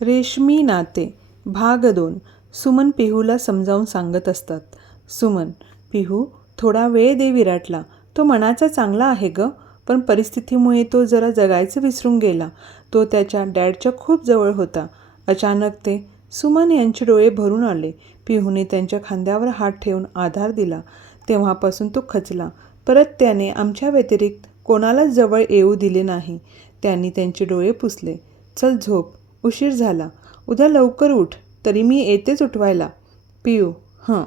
रेशमी नाते भाग 2. सुमन पिहूला समजावून सांगत असतात. सुमन, पिहू थोडा वेळ दे विराटला. तो मनाचा चांगला आहे ग, पण परिस्थितीमुळे तो जरा जगायचं विसरून गेला. तो त्याच्या डॅडच्या खूप जवळ होता. अचानक ते सुमन यांचे डोळे भरून आले. पिहूने त्यांच्या खांद्यावर हात ठेवून आधार दिला. तेव्हापासून तो खचला. परत त्याने आमच्या व्यतिरिक्त कोणालाच जवळ येऊ दिले नाही. त्यांनी त्यांचे डोळे पुसले. चल झोप, उशीर झाला. उद्या लवकर उठ, तरी मी येतेच उठवायला. पियू हं.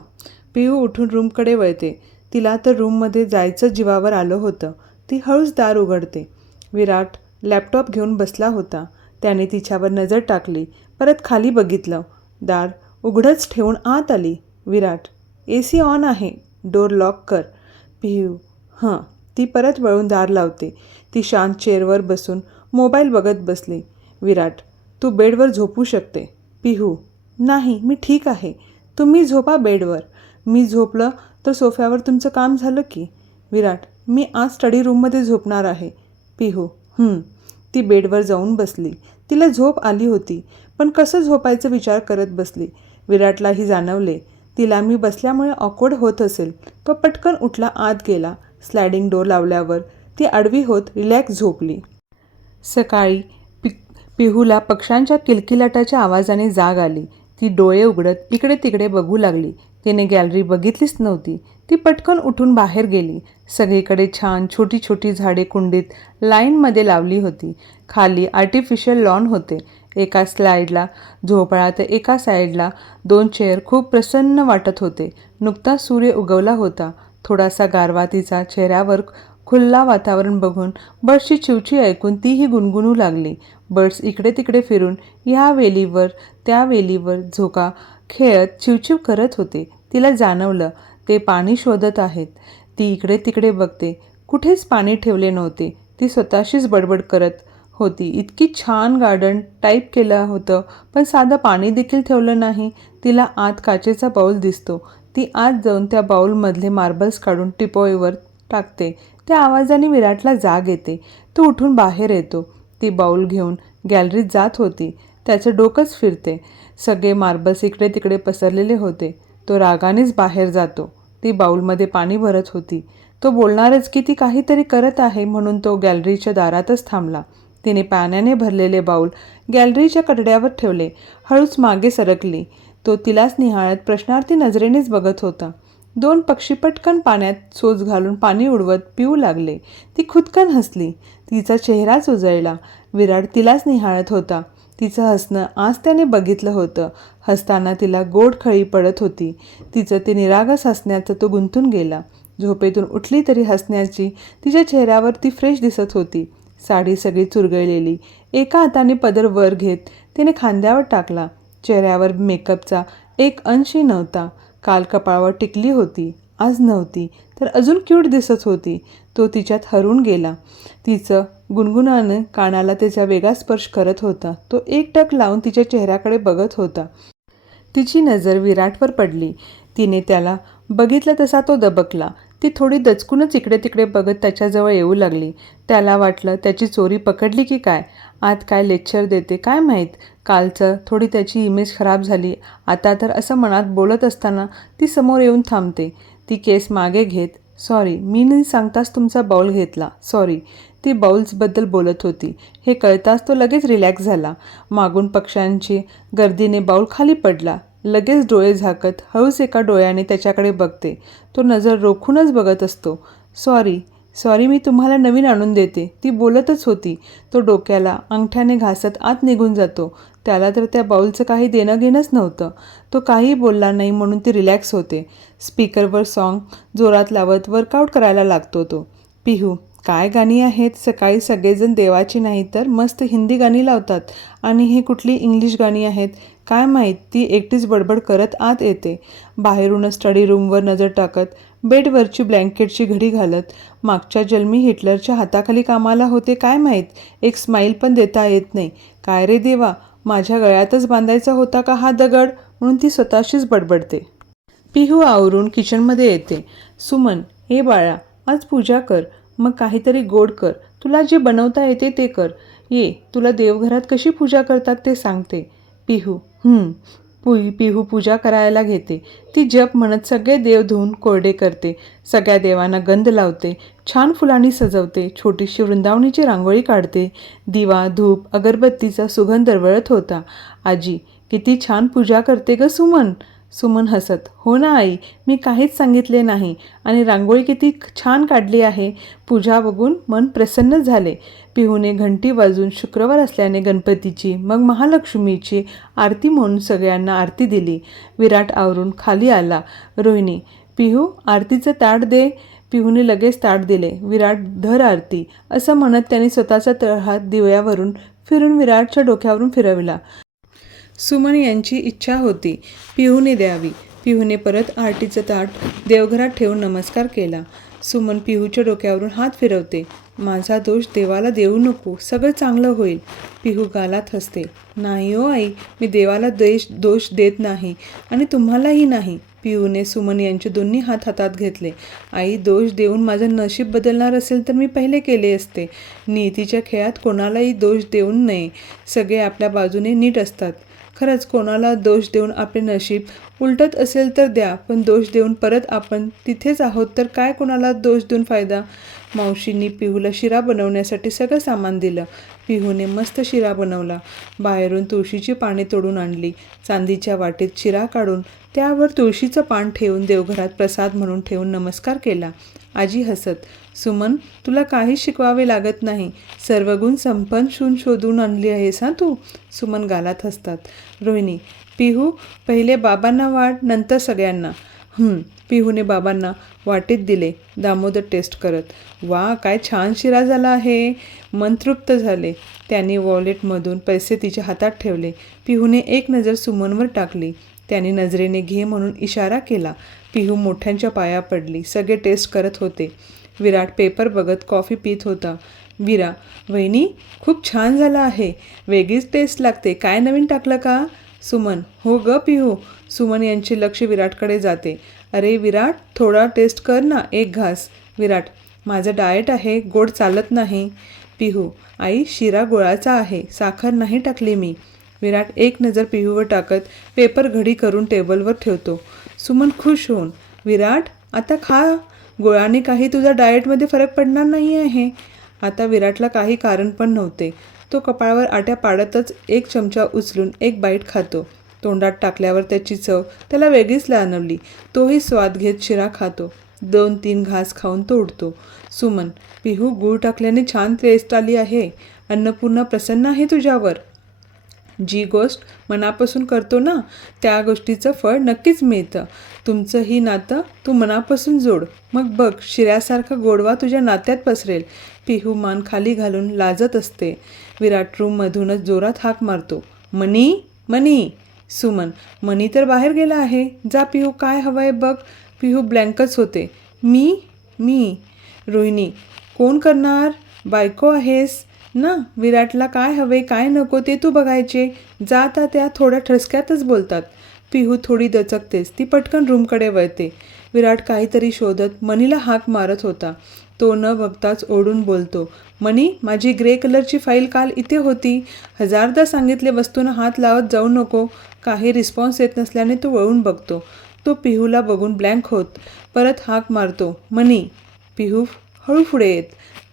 पियू उठून रूमकडे वळते. तिला तर रूममध्ये जायचं जीवावर आलं होतं. ती हळूच दार उघडते. विराट लॅपटॉप घेऊन बसला होता. त्याने तिच्यावर नजर टाकली, परत खाली बघितलं. दार उघडंच ठेवून आत आली. विराट, AC ऑन आहे, डोर लॉक कर. पियू हं. ती परत वळून दार लावते. ती शांत चेअरवर बसून मोबाईल बघत बसली. विराट, तू बेडवर झोपू शकते. पिहू, नाही, मी ठीक आहे. तुम्ही झोपा बेडवर. मी झोपलं तर सोफ्यावर तुमचं काम झालं की. विराट, मी आज स्टडी रूममध्ये झोपणार आहे. पिहू ती बेडवर जाऊन बसली. तिला झोप आली होती, पण कसं झोपायचं विचार करत बसली. विराटलाही जाणवले तिला मी बसल्यामुळे ऑकवर्ड होत असेल. तो पटकन उठला, आत गेला. स्लायडिंग डोर लावल्यावर ती आडवी होत रिलॅक्स झोपली. सकाळी पिहूला पक्ष्यांच्या किलकिलाटाच्या आवाजाने जाग आली. ती डोळे उघडत इकडे तिकडे बघू लागली. तिने गॅलरी बघितलीच नव्हती. ती पटकन उठून बाहेर गेली. सगळीकडे छान छोटी छोटी झाडे कुंडीत लाईनमध्ये लावली होती. खाली आर्टिफिशियल लॉन होते. एका साईडला झोपाळा तर एका साईडला 2 चेअर. खूप प्रसन्न वाटत होते. नुकताच सूर्य उगवला होता. थोडासा गारवा तिचा चेहऱ्यावर. खुल्ला वातावरण बघून, बर्ड्सची चिवची ऐकून तीही गुणगुणू लागली. बर्ड्स इकडे तिकडे फिरून ह्या वेलीवर त्या वेलीवर झोका खेळत चिवचिव करत होते. तिला जाणवलं ते पाणी शोधत आहेत. ती इकडे तिकडे बघते. कुठेच पाणी ठेवले नव्हते. ती स्वतःशीच बडबड करत होती. इतकी छान गार्डन टाईप केलं होतं, पण साधं पाणी देखील ठेवलं नाही. तिला आत काचेचा बाऊल दिसतो. ती आत जाऊन त्या बाऊलमधले मार्बल्स काढून टिपोईवर टाकते. त्या आवाजाने विराटला जाग येते. तो उठून बाहेर येतो. ती बाऊल घेऊन गॅलरीत जात होती. त्याचं डोकंच फिरते. सगळे मार्बल्स इकडे तिकडे पसरलेले होते. तो रागानेच बाहेर जातो. ती बाऊलमध्ये पाणी भरत होती. तो बोलणारच की ती काहीतरी करत आहे, म्हणून तो गॅलरीच्या दारातच थांबला. तिने पाण्याने भरलेले बाऊल गॅलरीच्या कठड्यावर ठेवले. हळूच मागे सरकली. तो तिलाच निहाळत प्रश्नार्थी नजरेनेच बघत होता. 2 पक्षी पटकन पाण्यात चोच घालून पाणी उडवत पिऊ लागले. ती खुदकन हसली. तिचा चेहराच उजळला. विराट तिलाच निहाळत होता. तिचं हसणं आज त्याने बघितलं होतं. हसताना तिला गोड खळी पडत होती. तिचं ते निरागस हसण्याचं तो गुंतून गेला. झोपेतून उठली तरी हसण्याची तिच्या चेहऱ्यावर ती फ्रेश दिसत होती. साडी सगळी चुरगळलेली. एका हाताने पदर वर घेत तिने खांद्यावर टाकला. चेहऱ्यावर मेकअपचा एक अंशही नव्हता. काल कपाळावर टिकली होती, आज नव्हती, तर अजून क्यूट दिसत होती. तो तिच्यात हरवून गेला. तिचं गुणगुणानं कानाला त्याचा वेगळा स्पर्श करत होता. तो एक टक लावून तिच्या चेहऱ्याकडे बघत होता. तिची नजर विराटवर पडली. तिने त्याला बघितलं तसा तो दबकला. ती थोडी दचकूनच इकडे तिकडे बघत त्याच्याजवळ येऊ लागली. त्याला वाटलं त्याची चोरी पकडली की काय. आत काय लेक्चर देते काय माहीत. कालचं थोडी त्याची इमेज खराब झाली. आता तर असं मनात बोलत असताना ती समोर येऊन थांबते. ती केस मागे घेत, सॉरी, मी न सांगताच तुमचा बाऊल घेतला, सॉरी. ती बाऊल्सबद्दल बोलत होती. हे कळताच तो लगेच रिलॅक्स झाला. मागून पक्ष्यांची गर्दीने बाऊल खाली पडला. लगेच डोळे झाकत हळूच एका डोळ्याने त्याच्याकडे बघते. तो नजर रोखूनच बघत असतो. सॉरी, सॉरी, मी तुम्हाला नवीन आणून देते, ती बोलतच होती. तो डोक्याला अंगठ्याने घासत आत निघून जातो. त्याला तर त्या बाऊलचं काही देणं घेणंच नव्हतं. तो काही बोलला नाही म्हणून ती रिलॅक्स होते. स्पीकरवर सॉन्ग जोरात लावत वर्कआउट करायला लागतो तो. पिहू, काय गाणी आहेत. सकाळी सगळेजण देवाची नाही तर मस्त हिंदी गाणी लावतात, आणि हे कुठली इंग्लिश गाणी आहेत काय माहीत. ती एकटीच बडबड करत आत येते. बाहेरूनच स्टडी रूमवर नजर टाकत, बेडवरची ब्लँकेटची घडी घालत, मागच्या जन्मी हिटलरच्या हाताखाली कामाला होते काय माहीत. एक स्माईल पण देता येत नाही. काय रे देवा, माझ्या गळ्यातच बांधायचा होता का हा दगड, म्हणून ती स्वतःशीच बडबडते. पिहू आवरून किचनमध्ये येते. सुमन, हे बाळा, आज पूजा कर. मग काहीतरी गोड कर. तुला जे बनवता येते ते कर. ये, तुला देवघरात कशी पूजा करतात ते सांगते. पिहू पिहू पूजा करायला घेते. ती जप म्हणत सगळे देव धुवून कोरडे करते. सगळ्या देवांना गंध लावते. छान फुलांनी सजवते. छोटीशी वृंदावनीची रांगोळी काढते. दिवा धूप अगरबत्तीचा सुगंध दरवळत होता. आजी, किती छान पूजा करते ग सुमन. सुमन हसत, हो ना आई, मी काहीच सांगितले नाही. आणि रांगोळी किती छान काढली आहे. पूजा बघून मन प्रसन्न झाले. पिहूने घंटी वाजून शुक्रवार असल्याने गणपतीची मग महालक्ष्मीची आरती म्हणून सगळ्यांना आरती दिली. विराट आवरून खाली आला. रोहिणी, पिहू आरतीचं ताट दे. पिहूने लगेच ताट दिले. विराट, धर आरती असं म्हणत त्याने स्वतःचा तळहात दिव्यावरून फिरून विराटच्या डोक्यावरून फिरविला. सुमन यांची इच्छा होती पिहूने द्यावी. पिहूने परत आरतीचं ताट देवघरात ठेवून नमस्कार केला. सुमन पिहूच्या डोक्यावरून हात फिरवते. माझा दोष देवाला देऊ नको, सगळं चांगलं होईल. पिहू गालात हसते. नाही हो आई, मी देवाला दोष देत नाही आणि तुम्हालाही नाही. पिहूने सुमन यांचे दोन्ही हात हातात घेतले. आई, दोष देऊन माझं नशीब बदलणार असेल तर मी पहिले केले असते. नियतीच्या खेळात कोणालाही दोष देऊन नये. सगळे आपल्या बाजूने नीट असतात. खरंच कोणाला दोष देऊन आपले नशीब उलटत असेल तर द्या, पण दोष देऊन परत आपण तिथेच आहोत तर काय कोणाला दोष देऊन फायदा. मावशींनी पिहूला शिरा बनवण्यासाठी सगळं सामान दिलं. पिहूने मस्त शिरा बनवला. बाहेरून तुळशीची पाने तोडून आणली. चांदीच्या वाटीत शिरा काढून त्यावर तुळशीचं पान ठेवून देवघरात प्रसाद म्हणून ठेवून नमस्कार केला. आजी हसत, सुमन, तुला काही शिकवावे लागत नाही. सर्व गुण संपन्न शोधून आणली आहेस हा तू. सुमन गालात हसतात. रोहिणी, पिहू, पहिले बाबांना वाट, नंतर सगळ्यांना. पिहूने बाबांना वाटीत दिले. दामोदर टेस्ट करत, वा, काय छान शिरा झाला आहे. मन तृप्त झाले. त्यांनी वॉलेटमधून पैसे तिच्या हातात ठेवले. पिहूने एक नजर सुमनवर टाकली. त्याने नजरेने घे म्हणून इशारा केला. पिहू मोठ्यांच्या पाया पडली. सगळे टेस्ट करत होते. विराट पेपर बघत कॉफी पित होता. विरा, वहिनी, खूप छान झाला आहे. वेगळीच टेस्ट लागते. काय नवीन टाकलं का. सुमन, हो ग पिहू. सुमन यांचे लक्ष विराटकडे जाते. अरे विराट, थोडा टेस्ट कर ना, एक घास. विराट, माझं डाएट आहे, गोड चालत नाही. पिहू, आई, शिरा गुळाचा आहे, साखर नाही टाकली मी. विराट एक नजर पिहूवर टाकत पेपर घडी करून टेबलवर ठेवतो. सुमन खुश होऊन, विराट, आता खा. गुळाने काही तुझा डाएटमध्ये फरक पडणार नाही आहे. आता विराटला काही कारण पण नव्हते. तो कपाळावर आट्या पाडतच एक चमचा उचलून एक बाईट खातो. तोंडात टाकल्यावर त्याची चव त्याला वेगळीच जाणवली. तोही स्वाद घेत शिरा खातो. 2-3 घास खाऊन तो उठतो. सुमन, पिहू, गूळ टाकल्याने छान टेस्ट आली आहे. अन्नपूर्णा प्रसन्न आहे तुझ्यावर. जी गोष्ट मनापासून करतो ना, त्या गोष्टीचं फळ नक्कीच मिळतं. तुमचं ही नातं तू मनापासून जोड, मग बघ शिऱ्यासारखा गोडवा तुझ्या नात्यात पसरेल. पिहू मान खाली घालून लाजत असते. विराट रूममधूनच जोरात हाक मारतो, मनी, मनी. सुमन, मनी तर बाहेर गेला आहे. जा पिहू, काय हवंय बघ. पिहू ब्लँकच होते. मी. रोहिणी, कोण करणार. बायको आहेस ना. विराटला काय हवे काय नको ते तू बघायचे. जाता त्या थोड्या ठसक्यातच बोलतात. पिहू थोडी दचकतेच. ती पटकन रूमकडे वळते. विराट काहीतरी शोधत मनीला हाक मारत होता. तो न बघताच ओढून बोलतो, मनी, माझी ग्रे कलरची फाईल काल इथे होती. 1000दा सांगितले वस्तूंना हात लावत जाऊ नको. काही रिस्पॉन्स येत नसल्याने तो वळून बघतो. तो पिहूला बघून ब्लँक होत परत हाक मारतो, मनी. पिहू हळू पुढे येत.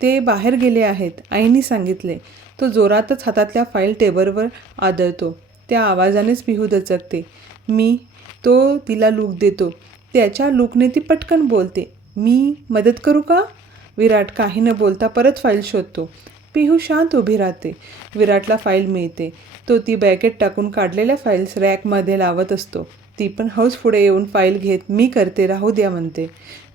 ते बाहेर गेले आहेत, आईने सांगितले. तो जोरातच हातातल्या फाईल टेबलवर आदळतो. त्या आवाजानेच पिहू दचकते. मी. तो तिला लूक देतो. त्याच्या लूकने ती पटकन बोलते, मी मदत करू का. विराट काही न बोलता परत फाईल शोधतो. पिहू शांत उभी राहते. विराटला फाईल मिळते. तो ती बॅगेत टाकून काढलेल्या फाईल्स रॅकमध्ये लावत असतो. ती पण हौस पुढे येऊन फाईल घेत, मी करते, राहू द्या म्हणते.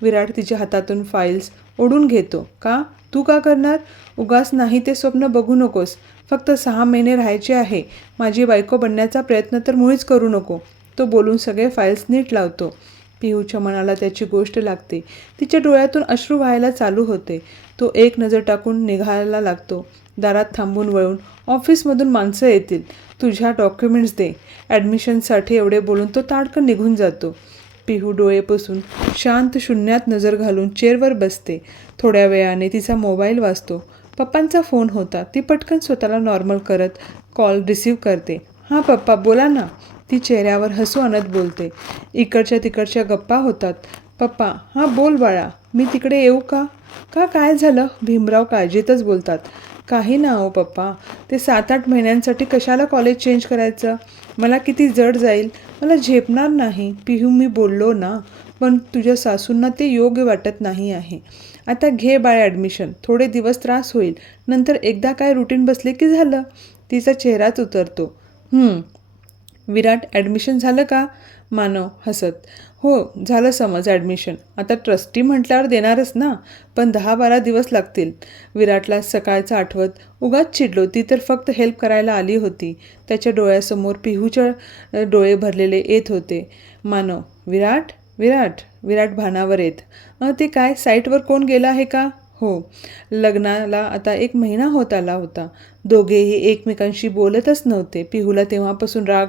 विराट तिच्या हातातून फाईल्स ओढून घेतो. का. तू का करणार. उगाच नाही ते स्वप्न बघू नकोस. फक्त 6 महिने राहायचे आहे. माझी बायको बनण्याचा प्रयत्न तर मुळीच करू नको. तो बोलून सगळे फाईल्स नीट लावतो. पिहूच्या मनाला त्याची गोष्ट लागते. तिच्या डोळ्यातून अश्रू व्हायला चालू होते. तो एक नजर टाकून निघायला लागतो. दारात थांबून वळून, ऑफिसमधून माणसं येतील, तुझ्या डॉक्युमेंट्स दे. ॲडमिशनसाठी एवढे बोलून तो ताडकन निघून जातो. पिहू डोळे पुसून शांत शून्यात नजर घालून चेअरवर बसते. थोड्या वेळाने तिचा मोबाईल वाजतो. पप्पांचा फोन होता. ती पटकन स्वतःला नॉर्मल करत कॉल रिसीव्ह करते. हां पप्पा बोला ना. ती चेहऱ्यावर हसू आणत बोलते. इकडच्या तिकडच्या गप्पा होतात. पप्पा हां बोल बाळा, मी तिकडे येऊ का? का काय झालं? भीमराव काळजीतच बोलतात. काही ना हो पप्पा, ते 7-8 महिन्यांसाठी कशाला कॉलेज चेंज करायचं? मला किती जड जाईल, मला झेपणार नाही. पिहू मी बोललो ना, पण तुझ्या सासूंना ते योग्य वाटत नाही आहे. आता घे बाळ ॲडमिशन, थोडे दिवस त्रास होईल, नंतर एकदा काय रुटीन बसले की झालं. तिचा चेहराच उतरतो. विराट ॲडमिशन झालं का? मानव हसत. हो झालं समज ॲडमिशन. आता ट्रस्टी म्हटल्यावर देणारच ना, पण 10-12 दिवस लागतील. विराटला सकाळचं आठवत उगाच चिडलो. ती तर फक्त हेल्प करायला आली होती. त्याच्या डोळ्यासमोर पिहूच्या डोळे भरलेले येत होते. मानव विराट विराट विराट भानावर येत. ते काय साईटवर कोण गेलं आहे का? हो. लग्नाला आता 1 महिना होत आला होता. दोघेही एकमेकांशी बोलतच नव्हते. पिहूला तेव्हापासून राग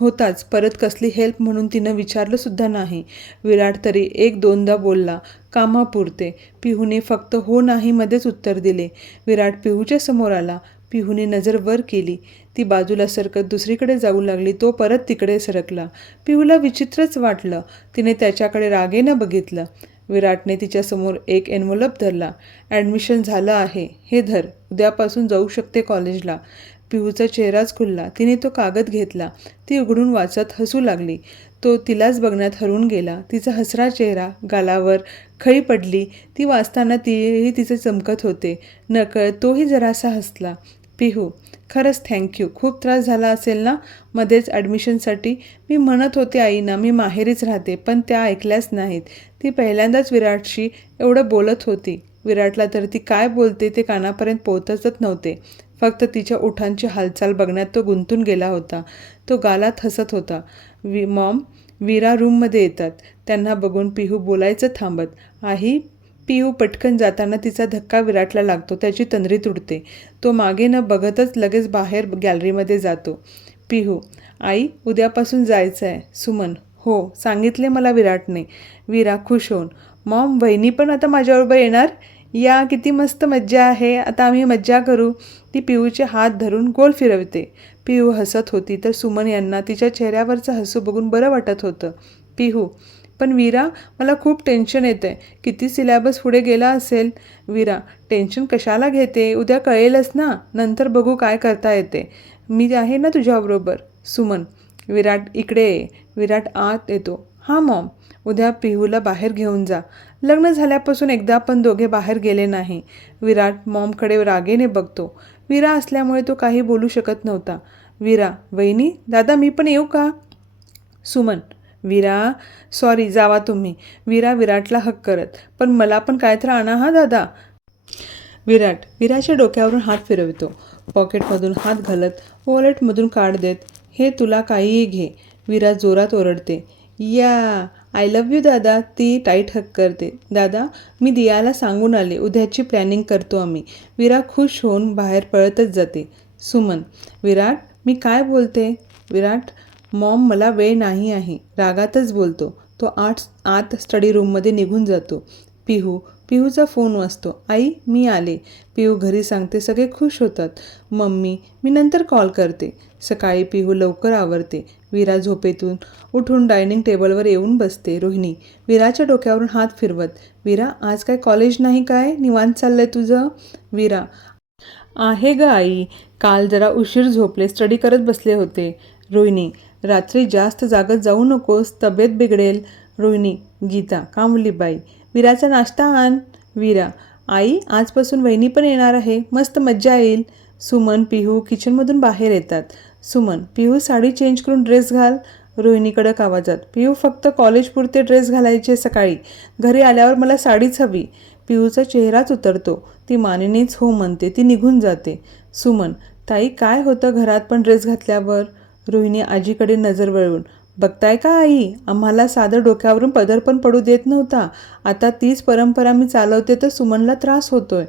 होताच. परत कसली हेल्प म्हणून तिनं विचारलंसुद्धा नाही. विराट तरी 1-2दा बोलला, कामापुरते. पिहूने फक्त हो नाही मध्येच उत्तर दिले. विराट पिहूच्या समोर आला. पिहूने नजर वर केली. ती बाजूला सरकत दुसरीकडे जाऊ लागली. तो परत तिकडे सरकला. पिहूला विचित्रच वाटलं. तिने त्याच्याकडे रागेनं बघितलं. विराटने तिच्यासमोर एक एन्व्हलप धरला. ॲडमिशन झालं आहे, हे धर, उद्यापासून जाऊ शकते कॉलेजला. पिहूचा चेहराच खुलला. तिने तो कागद घेतला. ती उघडून वाचत हसू लागली. तो तिलाच बघण्यात हरवून गेला. तिचा हसरा चेहरा, गालावर खळी पडली. ती वाचताना तीही तिचे चमकत होते. नकळत तोही जरासा हसला. पिहू खरंच थँक्यू. खूप त्रास झाला असेल ना मध्येच ॲडमिशनसाठी? मी म्हणत होते आईना मी माहेरीच राहते, पण त्या ऐकल्याच नाहीत. ती पहिल्यांदाच विराटशी एवढं बोलत होती. विराटला तर ती काय बोलते ते कानापर्यंत पोहोचतच नव्हते. फक्त तिच्या ओठांची हालचाल बघण्यात तो गुंतून गेला होता. तो गालात हसत होता. मॉम वीरा रूममध्ये येतात. त्यांना बघून पिहू बोलायचं थांबत. आई. पिहू पटकन जाताना तिचा धक्का विराटला लागतो. त्याची तंद्री तुटते. तो मागे न बघतच लगेच बाहेर गॅलरीमध्ये जातो. पिहू आई उद्यापासून जायचं आहे. सुमन हो सांगितले मला विराटने. वीरा खुश होऊन मॉम वहिनी पण आता माझ्याबरोबर येणार? या किती मस्त मज्जा आहे, आता आम्ही मज्जा करू. ती पिहूचे हात धरून गोल फिरवते. पिहू हसत होती तर सुमन यांना तिच्या चेहऱ्यावरचं हसू बघून बरं वाटत होतं. पिहू पण वीरा मला खूप टेन्शन येतं आहे. किती सिलॅबस पुढे गेला असेल? वीरा टेन्शन कशाला घेते, उद्या कळेलच ना, नंतर बघू काय करता येते. मी आहे ना तुझ्याबरोबर. सुमन विराट इकडे ये. विराट आत येतो. हां मॉम. उद्या पिहूला बाहेर घेऊन जा. लग्न झाल्यापासून एकदा पण दोघे बाहेर गेले नाही. विराट मॉमकडे रागेने बघतो. वीरा असल्यामुळे तो काही बोलू शकत नव्हता. वीरा वहिनी दादा मी पण येऊ का? सुमन वीरा सॉरी जावा तुम्ही. वीरा विराटला हक करत. पण मला पण काय तर आणा हा दादा. विराट वीराच्या डोक्यावरून हात फिरवतो. पॉकेटमधून हात घालत वॉलेटमधून कार्ड देत. हे तुला काहीही घे. वीरा जोरात ओरडते. या आय लव्ह यू दादा. ती टाईट हक करते. दादा मी दियाला सांगून आले, उद्याची प्लॅनिंग करतो आम्ही. वीरा खुश होऊन बाहेर पळतच जाते. सुमन विराट मी काय बोलते? विराट मॉम मला वेळ नाही आहे. रागातच बोलतो. तो आत स्टडी रूममध्ये निघून जातो. पिहूचा फोन वाजतो. आई मी आले. पिहू घरी सांगते. सगळे खुश होतात. मम्मी मी नंतर कॉल करते. सकाळी पिहू लवकर आवरते. वीरा झोपेतून उठून डायनिंग टेबलवर येऊन बसते. रोहिणी वीराच्या डोक्यावरून हात फिरवत. वीरा आज काय कॉलेज नाही काय? निवांत चाललंय तुझं? वीरा आहे ग आई, काल जरा उशीर झोपले, स्टडी करत बसले होते. रोहिणी रात्री जास्त जागत जाऊ नकोस, तब्येत बिघडेल. रोहिणी गीता कामलीबाई वीराचा नाश्ता आण. वीरा आई आजपासून वहिनी पण येणार आहे, मस्त मज्जा येईल. सुमन पिहू किचनमधून बाहेर येतात. सुमन पिहू साडी चेंज करून ड्रेस घाल. रोहिणी कडक आवाजात. पिहू फक्त कॉलेजपुरते ड्रेस घालायचे सकाळी, घरी आल्यावर मला साडीच हवी. पिहूचा चेहराच उतरतो. ती मानेनेच हो म्हणते. ती निघून जाते. सुमन ताई काय होतं घरात पण ड्रेस घातल्यावर? रोहिणी आजीकडे नजर वळवून. बघताय का आई, आम्हाला साधं डोक्यावरून पदर पण पडू देत नव्हता. आता तीच परंपरा मी चालवते तर सुमनला त्रास होतोय.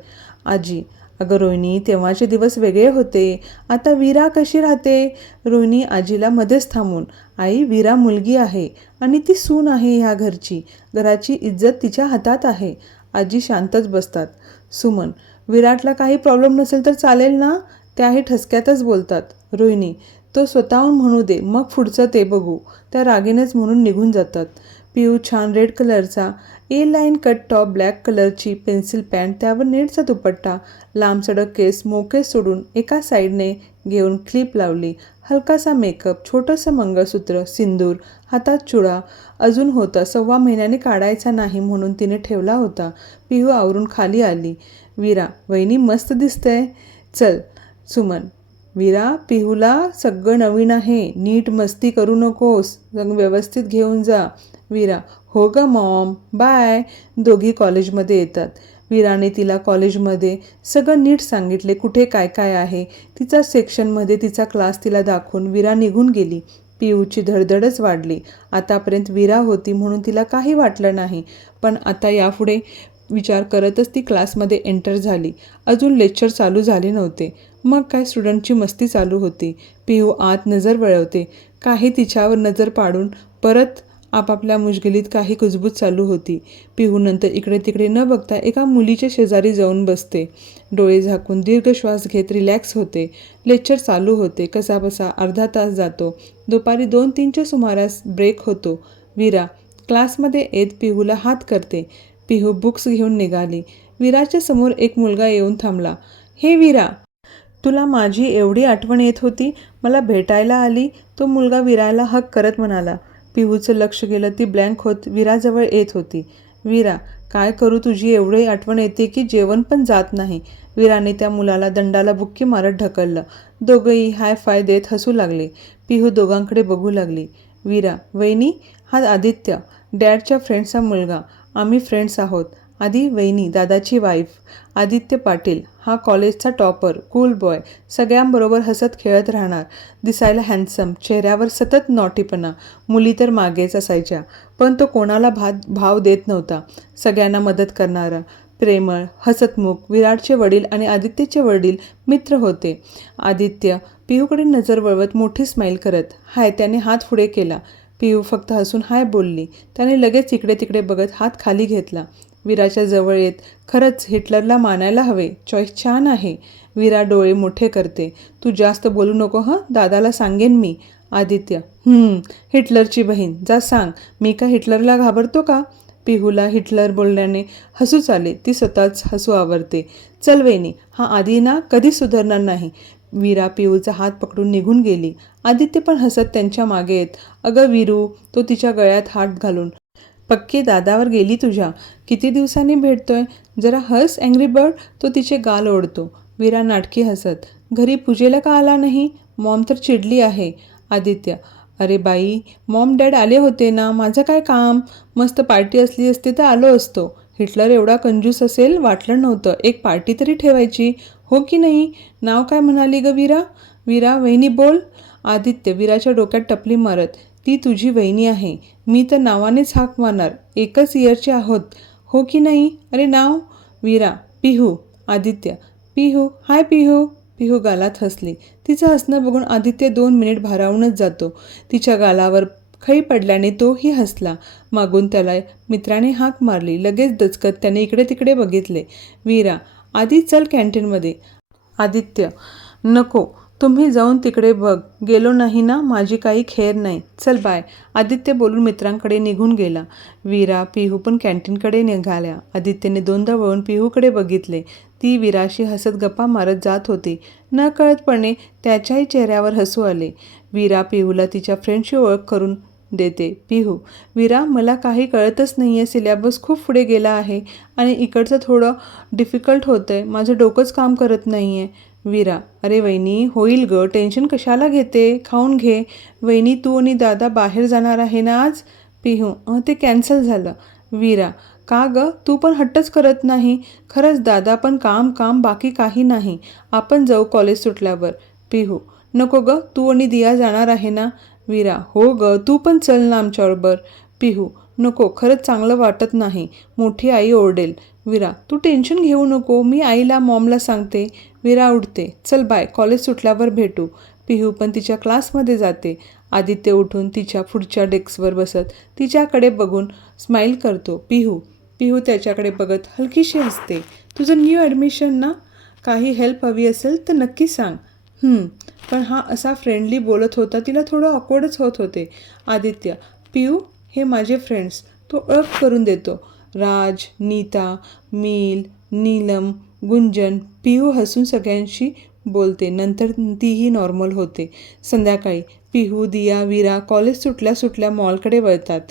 आजी अगं रोहिणी तेव्हाचे दिवस वेगळे होते, आता वीरा कशी राहते? रोहिणी आजीला मध्येच थांबून. आई वीरा मुलगी आहे आणि ती सून आहे ह्या घरची. घराची इज्जत तिच्या हातात आहे. आजी शांतच बसतात. सुमन विराटला काही प्रॉब्लेम नसेल तर चालेल ना? त्याही ठसक्यातच बोलतात. रोहिणी तो स्वतःहून म्हणू दे, मग पुढचं ते बघू. त्या रागीनेच म्हणून निघून जातात. पिहू छान रेड कलरचा ए लाईन कट टॉप, ब्लॅक कलरची पेन्सिल पॅन्ट, त्यावर नेटचा दुपट्टा, लांब सडक केस, मोके सोडून एका साईडने घेऊन क्लिप लावली, हलकासा मेकअप, छोटंसं मंगळसूत्र, सिंदूर, हातात चुडा अजून होता. 1.25 महिन्याने काढायचा नाही म्हणून तिने ठेवला होता. पिहू आवरून खाली आली. विरा, वहिनी मस्त दिसतंय. चल. सुमन, विरा, पिहूला सगळं नवीन आहे, नीट मस्ती करू नकोस, व्यवस्थित घेऊन जा. विरा, हो ग मॉम, बाय. दोघी कॉलेजमध्ये येतात. विराने तिला कॉलेजमध्ये सगळं नीट सांगितले, कुठे काय काय आहे. तिचा सेक्शनमध्ये तिचा क्लास तिला दाखवून विरा निघून गेली. पिहूची धडधडच वाढली. आतापर्यंत विरा होती म्हणून तिला काही वाटलं नाही, पण आता यापुढे विचार करतच ती क्लासमध्ये एंटर झाली. अजून लेक्चर चालू झाले नव्हते. मग काय स्टुडंटची मस्ती चालू होती. पिहू आत नजर वळवते. काही तिच्यावर नजर पाडून परत आपापल्या मुश्किलीत काही कुजबूज चालू होती. पिहू नंतर इकडे तिकडे न बघता एका मुलीच्या शेजारी जाऊन बसते. डोळे झाकून दीर्घ श्वास घेत रिलॅक्स होते. लेक्चर चालू होते. कसाबसा अर्धा तास जातो. दुपारी 2-3च्या सुमारास ब्रेक होतो. विरा क्लासमध्ये येत पिहूला हात करते. पिहू बुक्स घेऊन निघाली. विराच्या समोर एक मुलगा येऊन थांबला. हे विरा, तुला माझी एवढी आठवण येत होती, मला भेटायला आली. तो मुलगा विराला हक करत म्हणाला. पिहूचं लक्ष गेलं. ती ब्लँक होत विराजवळ येत होती. विरा, काय करू, तुझी एवढी आठवण येते की जेवण पण जात नाही. विराने त्या मुलाला दंडाला बुक्की मारत ढकललं. दोघंही हाय फाय देत हसू लागले. पिहू दोघांकडे बघू लागली. विरा, वहिनी, हा आदित्य, डॅडच्या फ्रेंडचा मुलगा. आम्ही फ्रेंड्स आहोत. आधी वहिनी, दादाची वाईफ. आदित्य पाटील, हा कॉलेजचा टॉपर, कूल बॉय, सगळ्यांबरोबर हसत खेळत राहणार, दिसायला हँडसम, चेहऱ्यावर सतत नॉटीपणा. मुली तर मागेच असायच्या, पण तो कोणाला भाव देत नव्हता. सगळ्यांना मदत करणारा, प्रेमळ, हसतमुख. विराटचे वडील आणि आदित्यचे वडील मित्र होते. आदित्य पिहूकडे नजर वळवत मोठी स्माईल करत हाय त्याने हात पुढे केला. पिहू फक्त हसून हाय बोलली. त्याने लगेच इकडे तिकडे बघत हात खाली घेतला. विराच्या जवळ येत, खरंच हिटलरला मानायला हवे, चॉईस छान आहे. विरा डोळे मोठे करते. तू जास्त बोलू नको हं, दादाला सांगेन मी. आदित्य, हिटलरची बहीण, जा सांग. मी का हिटलरला घाबरतो का? पिहूला हिटलर बोलण्याने हसूच आले. ती स्वतःच हसू आवरते. चल वहिनी, हा आधी ना कधी सुधारणार नाही. विरा पिहूचा हात पकडून निघून गेली. आदित्य पण हसत त्यांच्या मागे येत, अगं विरू, तो तिच्या गळ्यात हात घालून, पक्की दादावर गेली तुझ्या, किती दिवसांनी भेटतोय, जरा हस अँग्री बर्ड. तो तिचे गाल ओढतो. विरा नाटकी हसत, घरी पूजेला का आला नाही? मॉम तर चिडली आहे. आदित्य, अरे बाई, मॉम डॅड आले होते ना, माझं काय काम? मस्त पार्टी असली असती तर आलो असतो. हिटलर एवढा कंजूस असेल वाटलं नव्हतं. एक पार्टी तरी ठेवायची, हो की नाही? नाव काय म्हणाली ग विरा? विरा, वहिनी बोल. आदित्य विराच्या डोक्यात टपली मारत, ती तुझी वहिनी आहे. मी तर नावानेच हाक मारणार. एकच इयरचे आहोत, हो की नाही? अरे नाव? विरा, पिहू. आदित्य, पिहू, हाय पिहू. पिहू गालात हसली. तिचं हसणं बघून आदित्य 2 मिनिट भारावूनच जातो. तिच्या गालावर खळी पडल्याने तोही हसला. मागून त्याला मित्राने हाक मारली. लगेच दचकत त्याने इकडे तिकडे बघितले. विरा, आधी चल कॅन्टीनमध्ये. आदित्य, नको, तुम्ही जाऊन तिकडे बघ. गेलो नाही ना, माझी काही खेर नाही. चल बाय. आदित्य बोलून मित्रांकडे निघून गेला. विरा, पिहू पण कॅन्टीनकडे निघाल्या. आदित्यने 2दा वळून पिहूकडे बघितले. ती विराशी हसत गप्पा मारत जात होती. नकळतपणे त्याच्याही चेहऱ्यावर हसू आले. विरा पिहूला तिच्या फ्रेंडची ओळख करून देते. पिहू, विरा, मला काही कळतच नाही आहे. सिलेबस खूप पुढे गेला आहे आणि इकडचं थोडं डिफिकल्ट होतं आहे. माझं डोकंच काम करत नाही आहे. विरा, अरे वहिनी, होईल ग, टेन्शन कशाला घेते, खाऊन घे. वहिनी, तू आणि दादा बाहेर जाणार आहे ना आज? पिहू, ते कॅन्सल झालं. विरा, का ग, तू पण हट्टच करत नाही. खरंच दादा, पण काम काम, बाकी काही नाही. आपण जाऊ कॉलेज सुटल्यावर. पिहू, नको ग, तू आणि दिया जाणार आहे ना? विरा, हो ग, तू पण चल ना आमच्याबरोबर. पिहू, नको, खरंच चांगलं वाटत नाही, मोठी आई ओरडेल. विरा, तू टेन्शन घेऊ नको, मी आईला मॉमला सांगते. विरा उठते. चल बाय, कॉलेज सुटल्यावर भेटू. पिहू पण तिच्या क्लासमध्ये जाते. आदित्य उठून तिच्या पुढच्या डेस्कवर बसत तिच्याकडे बघून स्माईल करतो. पिहू त्याच्याकडे बघत हलकीशी हसते. तुझं न्यू ॲडमिशन ना? काही हेल्प हवी असेल तर नक्की सांग. पण हा असा फ्रेंडली बोलत होता, तिला थोडं ऑकवर्डच होत होते. आदित्य, पियू हे माझे फ्रेंड्स. तो ओळख करून देतो. राज, नीता, मील, नीलम, गुंजन. पिहू हसून सगळ्यांशी बोलते. नंतर तीही नॉर्मल होते. संध्याकाळी पिहू, दिया, वीरा कॉलेज सुटल्या सुटल्या मॉलकडे वळतात.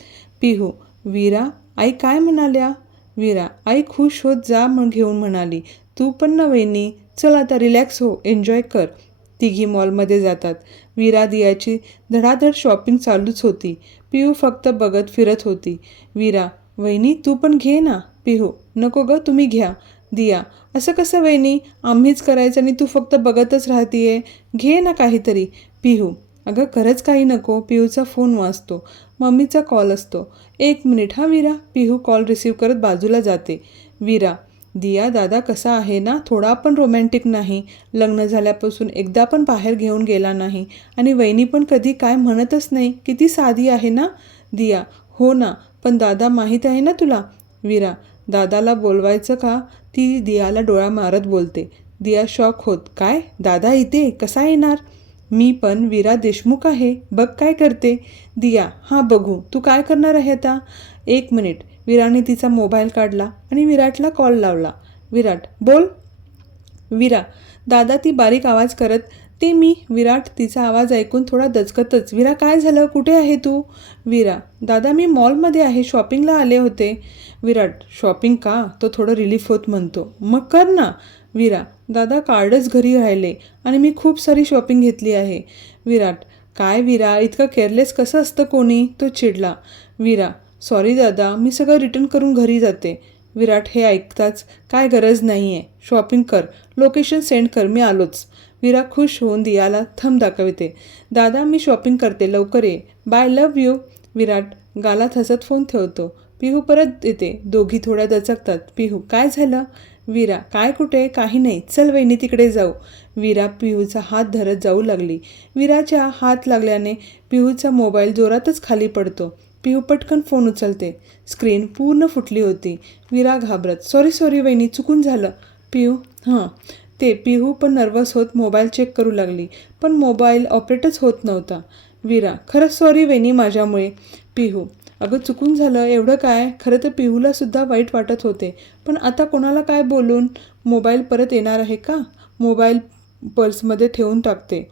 पिहू, वीरा, आई काय म्हणाल्या? वीरा, आई खुश होत जा घेऊन म्हणाली. तू पण ना वहिनी. चल आता रिलॅक्स हो, एन्जॉय कर. तिघी मॉलमध्ये जातात. वीरा, दियाची धडाधड शॉपिंग चालूच होती. पिहू फक्त बघत फिरत होती. वीरा, वहिनी तू पण घे ना. पिहू, नको गं, तुम्ही घ्या. दिया, असं कसं वहिनी, आम्हीच करायचं आणि तू फक्त बघतच राहतीये. घे ना काहीतरी. पिहू, अगं खरंच काही नको. पिहूचा फोन वाजतो. मम्मीचा कॉल असतो. 1 मिनिट हा वीरा. पिहू कॉल रिसीव्ह करत बाजूला जाते. वीरा, दिया दादा कसा आहे ना, थोडा पण रोमॅन्टिक नाही. लग्न झाल्यापासून एकदा पण बाहेर घेऊन गेला नाही आणि वहिनी पण कधी काय म्हणतच नाही. किती साधी आहे ना. दिया, हो ना, पण दादा माहीत आहे ना तुला. वीरा, दादाला बोलवायचं का? ती दियाला डोळा मारत बोलते. दिया शॉक होत. काय, दादा इथे कसा येणार? मी पण वीरा देशमुख आहे, बघ काय करते. दिया, हां बघू, तू काय करणार आहे आता? 1 मिनिट. विराने तिचा मोबाईल काढला आणि विराटला कॉल लावला. विराट, बोल. वीरा, दादा ती बारीक आवाज करत. ते मी. विराट तिचा आवाज ऐकून थोडा दचकतच. वीरा, काय झालं, कुठे आहे तू? वीरा, दादा मी मॉलमध्ये आहे, शॉपिंगला आले होते. विराट, शॉपिंग का? तो थोडं रिलीफ होत म्हणतो. मग कर ना. वीरा, दादा कार्डच घरी राहिले आणि मी खूप सारी शॉपिंग घेतली आहे. विराट, काय वीरा, इतकं केअरलेस कसं असतं कोणी? तो चिडला. वीरा, सॉरी दादा, मी सगळं रिटर्न करून घरी जाते. विराट हे ऐकताच, काय गरज नाही आहे, शॉपिंग कर, लोकेशन सेंड कर, मी आलोच. वीरा खुश होऊन दियाला थंब दाखवते. दादा मी शॉपिंग करते, लवकर ये, बाय, लव्ह यू. विराट गालात हसत फोन ठेवतो. पिहू परत येते. दोघी थोड्या दचकतात. पिहू, काय झालं? वीरा, काय कुठे, काही नाही, चल वहिनी तिकडे जाऊ. वीरा पिहूचा हात धरत जाऊ लागली. वीराच्या हात लागल्याने पिहूचा मोबाईल जोरातच खाली पडतो. पिहू पटकन फोन उचलते. स्क्रीन पूर्ण फुटली होती. वीरा घाबरत, सॉरी वहिनी, चुकून झालं. पिहू, हां. ते पिहू पण नर्वस होत मोबाईल चेक करू लागली, पण मोबाईल ऑपरेटच होत नव्हता. वीरा, खरंच सॉरी वहिनी, माझ्यामुळे. पिहू, अगं चुकून झालं, एवढं काय. खरं तर पिहूलासुद्धा वाईट वाटत होते, पण आता कोणाला काय बोलून. मोबाईल परत येणार आहे का? मोबाईल पर्समध्ये ठेवून टाकते.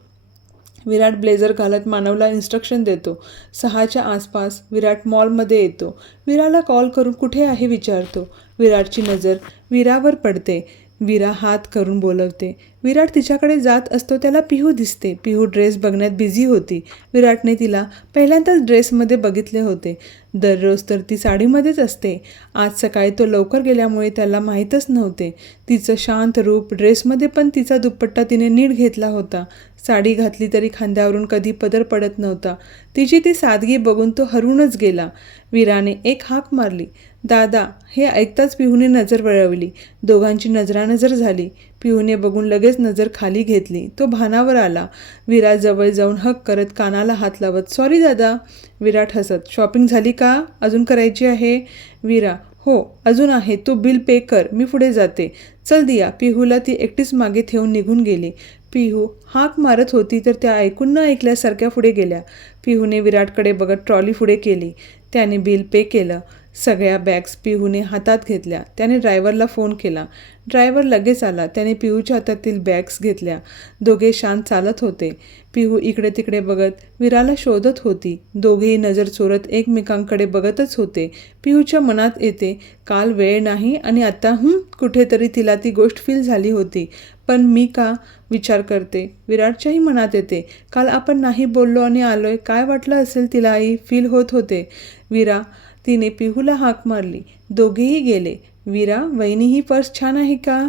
विराट ब्लेझर घालत मानवला इन्स्ट्रक्शन देतो. 6च्या आसपास विराट मॉलमध्ये येतो. वीराला कॉल करून कुठे आहे विचारतो. विराटची नजर वीरावर पडते. वीरा हात करून बोलवते. विराट तिच्याकडे जात असतो. त्याला पिहू दिसते. पिहू ड्रेस बघण्यात बिझी होती. विराटने तिला पहिल्यांदाच ड्रेसमध्ये बघितले होते. दररोज तर ती साडीमध्येच असते. आज सकाळी तो लवकर गेल्यामुळे त्याला माहीतच नव्हते. तिचं शांत रूप, ड्रेसमध्ये पण तिचा दुपट्टा तिने नीट घेतला होता. साडी घातली तरी खांद्यावरून कधी पदर पडत नव्हता. तिची ती सादगी बघून तो हरवूनच गेला. वीराने एक हाक मारली. दादा, हे ऐकताच पिहूने नजर वळवली. दोघांची नजरानजर झाली. पिहूने बघून लगेच नजर खाली घेतली. तो भानावर आला. वीरा जवळ जाऊन हक करत कानाला हात लावत, सॉरी दादा. विराट हसत, शॉपिंग झाली का? अजून करायची आहे? वीरा, हो अजून आहे, तू बिल पे कर, मी पुढे जाते. चल दिया. पिहूला ती एकटीच मागे ठेवून निघून गेली. पिहू हाक मारत होती तर त्या ऐकून न ऐकल्यासारख्या पुढे गेल्या. पिहूने विराटकडे बघत ट्रॉली पुढे केली. त्याने बिल पे केलं. सगळ्या बॅग्स पिहूने हातात घेतल्या. त्याने ड्रायव्हरला फोन केला. ड्रायव्हर लगेच आला. त्याने पिहूच्या हातातील बॅग्स घेतल्या. दोघे शांत चालत होते. पिहू इकडे तिकडे बघत वीराला शोधत होती. दोघेही नजर चोरत एकमेकांकडे बघतच होते. पिहूच्या मनात येते, काल वेळ नाही आणि आता कुठेतरी तिला ती गोष्ट फील झाली होती. पण मी का विचार करते. विराटच्याही मनात येते, काल आपण नाही बोललो आणि आलोय, काय वाटलं असेल तिलाही फील होत होते. वीरा, तिने पिहूला हाक मारली. दोघेही गेले. वीरा, वहिनी ही पर्स छान आहे का?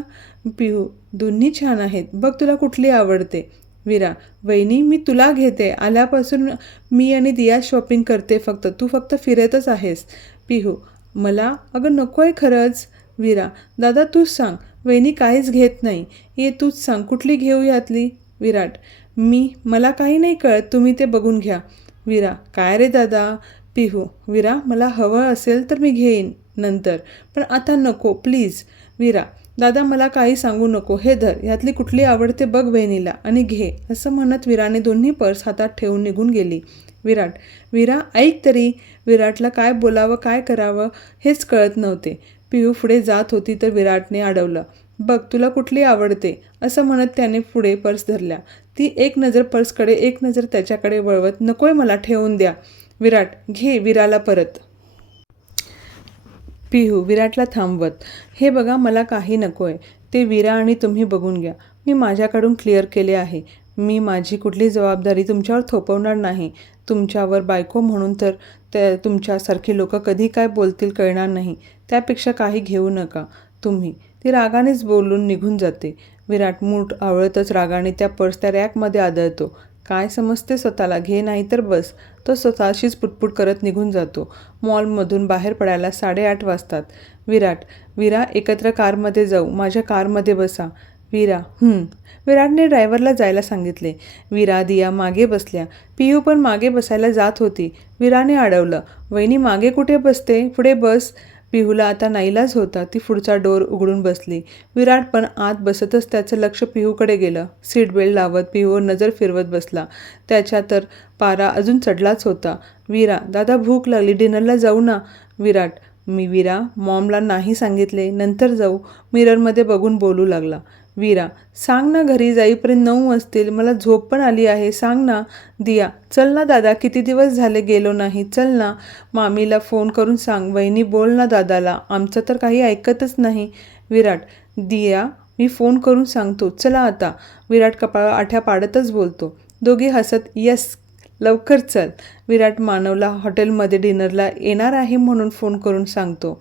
पिहू, दोन्ही छान आहेत, बघ तुला कुठली आवडते. वीरा, वहिनी मी तुला घेते, आल्यापासून मी आणि दिया शॉपिंग करते, तू फक्त फिरतच आहेस. पिहू, मला? अगं नको आहे खरंच. वीरा, दादा तूच सांग, वहिनी काहीच घेत नाही. ये तूच सांग, कुठली घेऊ यातली? विराट, मला काही नाही कळत, तुम्ही ते बघून घ्या. वीरा, काय रे दादा. पिहू, वीरा, मला हवं असेल तर मी घेईन नंतर, पण आता नको प्लीज. वीरा, दादा मला काही सांगू नको, हे धर, ह्यातली कुठली आवडते बघ वहिनीला आणि घे, असं म्हणत विराने दोन्ही पर्स हातात ठेवून निघून गेली. विरा ऐक तरी. विराटला काय बोलावं काय करावं हेच कळत नव्हते. पिहू पुढे जात होती तर विराटने अडवलं. बघ तुला कुठली आवडते, असं म्हणत त्याने पुढे पर्स धरल्या. ती एक नजर पर्सकडे एक नजर त्याच्याकडे वळवत, नकोय मला, ठेवून द्या. विराट घे विराला परत. पिहू विराटला थांबवत, हे बघा मला काही नकोय, ते विरा आणि तुम्ही बघून घ्या. मी माझ्याकडून क्लिअर केले आहे. मी माझी कुठली जबाबदारी तुमच्यावर थोपवणार नाही. तुमच्यावर बायको म्हणून तर तुमच्यासारखी लोक कधी काय बोलतील कळणार नाही. त्यापेक्षा काही घेऊ नका तुम्ही. ती रागानेच बोलून निघून जाते. विराट मूठ आवळतच रागाने त्या पर्स त्या रॅकमध्ये आदळतो. काय समजते स्वतःला, घे नाही तर बस. तो स्वतःशीच पुटपुट करत निघून जातो. मॉलमधून बाहेर पडायला 8:30 वाजतात. विरा एकत्र कारमध्ये जाऊ, माझ्या कारमध्ये बसा. विराटने ड्रायव्हरला जायला सांगितले. विरा दिया मागे बसल्या. पिहू पण मागे बसायला जात होती. विराने अडवलं. वहिनी मागे कुठे बसते, पुढे बस. पिहूला आता नाईलाज होता. ती पुढचा डोर उघडून बसली. विराट पण आत बसतच त्याचं लक्ष पिहूकडे गेलं. सीट बेल्ट लावत पिहूवर नजर फिरवत बसला. त्याच्या तर पारा अजून चढलाच होता. दादा भूक लागली, डिनरला जाऊ ना. विरा मॉमला नाही सांगितले, नंतर जाऊ. मिररमध्ये बघून बोलू लागला. सांग ना, घरी जाईपर्यंत 9 वाजतील, मला झोप पण आली आहे, सांग ना. दिया चल ना दादा, किती दिवस झाले गेलो नाही, चल ना. मामीला फोन करून सांग. वहिनी बोल ना दादाला, आमचं तर काही ऐकतच नाही. दिया मी फोन करून सांगतो, चला आता. विराट कपाळावर आठ्या पाडतच बोलतो. दोघे हसत, यस लवकर चल. विराट मानवला हॉटेलमध्ये डिनरला येणार आहे म्हणून फोन करून सांगतो.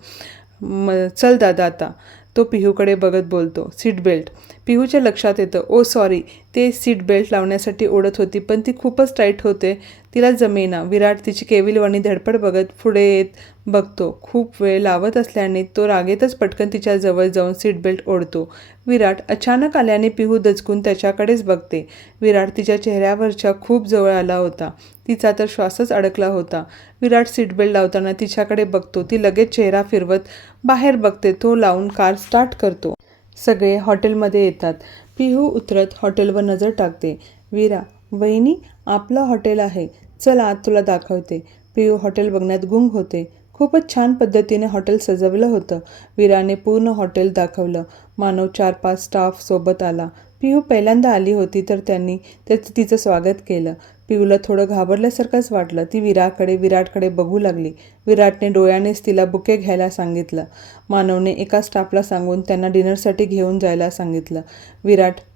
चल दादा आता. तो पिहूकडे बघत बोलतो. Seat belt. पिहूच्या लक्षात येतं, ओ सॉरी, ते सीट बेल्ट लावण्यासाठी ओढत होती पण ती खूपच टाईट होते, तिला जमेना. विराट तिची केविलवाणी धडपड बघत पुढे येत बघतो. खूप वेळ लावत असल्याने तो रागेतच पटकन तिच्या जवळ जाऊन सीट बेल्ट ओढतो. विराट अचानक आल्याने पिहू दचकून त्याच्याकडेच बघते. विराट तिच्या चेहऱ्यावरच्या खूप जवळ आला होता. तिचा तर श्वासच अडकला होता. विराट सीट बेल्ट लावताना तिच्याकडे बघतो. ती लगेच चेहरा फिरवत बाहेर बघते. तो लावून कार स्टार्ट करतो. सगळे हॉटेलमध्ये येतात. पिहू उतरत हॉटेलवर नजर टाकते. वहिनी आपलं हॉटेल आहे, चल आत तुला दाखवते. पिहू हॉटेल बघण्यात गुंग होते. खूपच छान पद्धतीने हॉटेल सजवलं होतं. विराने पूर्ण हॉटेल दाखवलं. मानव 4-5 स्टाफ सोबत आला. पिहू पहिल्यांदा आली होती तर त्यांनी तिचं स्वागत केलं. पिहूला थोडं घाबरल्यासारखंच वाटलं. ती विराटकडे बघू लागली. विराटने डोळ्यानेच तिला बुके घ्यायला सांगितलं. मानवने एका स्टाफला सांगून त्यांना डिनरसाठी घेऊन जायला सांगितलं.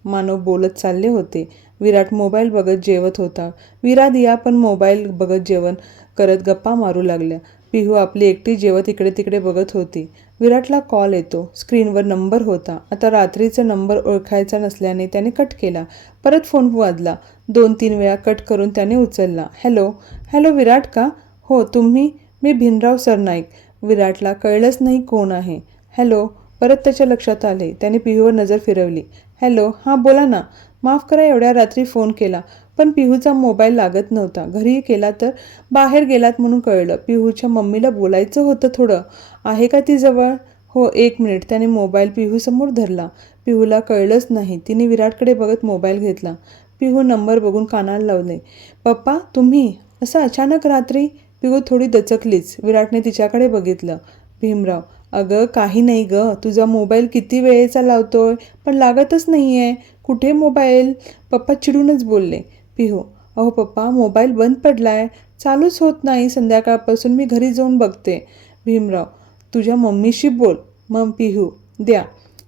मानव बोलत चालले होते. विराट मोबाईल बघत जेवत होता. दिया पण मोबाईल बघत जेवण करत गप्पा मारू लागल्या. पिहू आपली एकटी जेवत इकडे तिकडे बघत होती. विराटला कॉल येतो. स्क्रीनवर नंबर होता. आता रात्रीचा नंबर ओळखायचा नसल्याने त्याने कट केला. परत फोन वाजला. 2-3 वेळा कट करून त्याने उचलला. हॅलो विराट का? हो तुम्ही? मी भिमराव सरनाईक. विराटला कळलंच नाही कोण आहे. हॅलो. परत त्याच्या लक्षात आले. त्याने पिहूवर नजर फिरवली. हॅलो, हां बोला ना. माफ करा एवढ्या रात्री फोन केला, पण पिहूचा मोबाईल लागत नव्हता. घरी केला तर बाहेर गेलात म्हणून कळलं. पिहूच्या मम्मीला बोलायचं होतं थोडं. आहे का ती जवळ? हो 1 मिनिट. त्याने मोबाईल पिहूसमोर धरला. पिहूला कळलंच नाही. तिने विराटकडे बघत मोबाईल घेतला. पिहू नंबर बघून कानाला लावले. पप्पा तुम्ही असं अचानक रात्री? पिहू थोडी दचकलीच. विराटने तिच्याकडे बघितलं. भीमराव, अगं काही नाही गं, तुझा मोबाईल किती वेळेचा लावतोय पण लागतच नाही आहे. कुठे मोबाईल? पप्पा चिडूनच बोलले. पिहू, अहो पप्पा मोबाईल बंद पडलाय, चालूच होत नाही संध्याकाळपासून, मी घरी जाऊन बघते. भीमराव, तुझ्या मम्मीशी बोल. मग पिहू, द्या.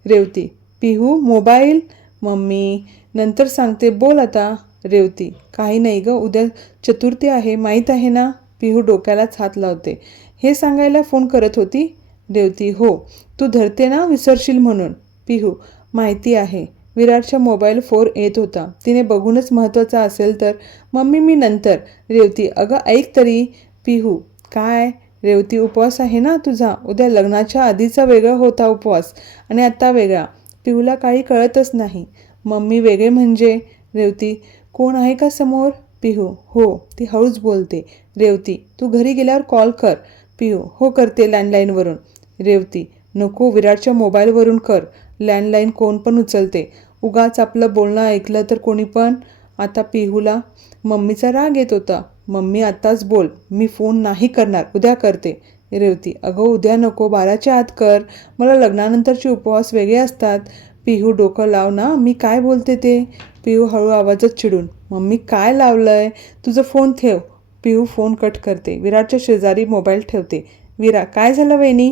रेवती, पिहू मोबाईल. मम्मी नंतर सांगते, बोल आता. रेवती, काही नाही गं, उद्या चतुर्थी आहे माहीत आहे ना. पिहू डोक्यालाच हात लावते. हे सांगायला फोन करत होती? रेवती, हो, तू धरते ना विसरशील म्हणून. पिहू, माहिती आहे. विराटच्या मोबाईल 4 येत होता. तिने बघूनच महत्त्वाचा असेल तर. मम्मी मी नंतर. रेवती, अगं ऐक तरी. पिहू, काय? रेवती, उपवास आहे ना तुझा. उद्या लग्नाच्या आधीचा वेगळा होता उपवास आणि आत्ता वेगळा. पिहूला काही कळतच नाही. मम्मी वेगळे म्हणजे? रेवती, कोण आहे का समोर? पिहू, हो, ती हळूच बोलते. रेवती, तू घरी गेल्यावर कॉल कर. पिहू, हो करते लँडलाईनवरून. रेवती, नको, विराटच्या मोबाईलवरून कर. लँडलाईन कोण पण उचलते. उगाच आपलं बोलणं ऐकलं तर कोणी पण. आता पिहूला मम्मीचा राग येत होता. मम्मी आत्ताच बोल, मी फोन नाही करणार, उद्या करते. रेवती, अगं उद्या नको, 12च्या आत कर. मला लग्नानंतरचे उपवास वेगळे असतात. पिहू, डोकं लाव ना, मी काय बोलते ते. पिहू हळू आवाजात चिडून, मम्मी काय लावलंय, तुझं फोन ठेव. पिहू फोन कट करते. विराटच्या शेजारी मोबाईल ठेवते. विरा, काय झालं वहिनी.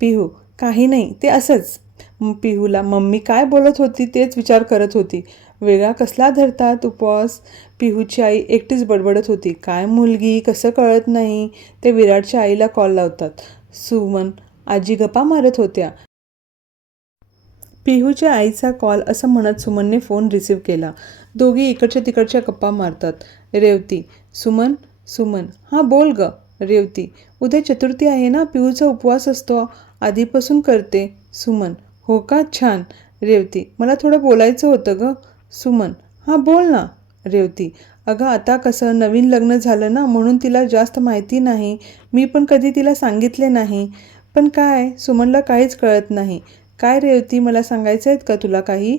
पिहू, काही नाही, ते असंच. पिहूला, मम्मी काय बोलत होती तेच विचार करत होती. वेगळा कसला धरतात उपवास. पिहूची आई एकटीच बडबडत होती. काय मुलगी, कसं कळत नाही. ते विराटच्या आईला कॉल लावतात. सुमन आजी गप्पा मारत होत्या. पिहूच्या आईचा कॉल असं म्हणत सुमनने फोन रिसीव्ह केला. दोघी इकडच्या तिकडच्या गप्पा मारतात. रेवती, सुमन. सुमन, हां बोल ग. रेवती, उद्या चतुर्थी आहे ना, पिहूचा उपवास असतो, आधीपासून करते. सुमन, हो का, छान. रेवती, मला थोडं बोलायचं होतं ग. सुमन, हां बोल ना. रेवती, अगं आता कसं नवीन लग्न झालं ना, म्हणून तिला जास्त माहिती नाही. मी पण कधी तिला सांगितले नाही. पण काय, सुमनला काहीच कळत नाही. काय रेवती, मला सांगायचं आहेत का तुला काही.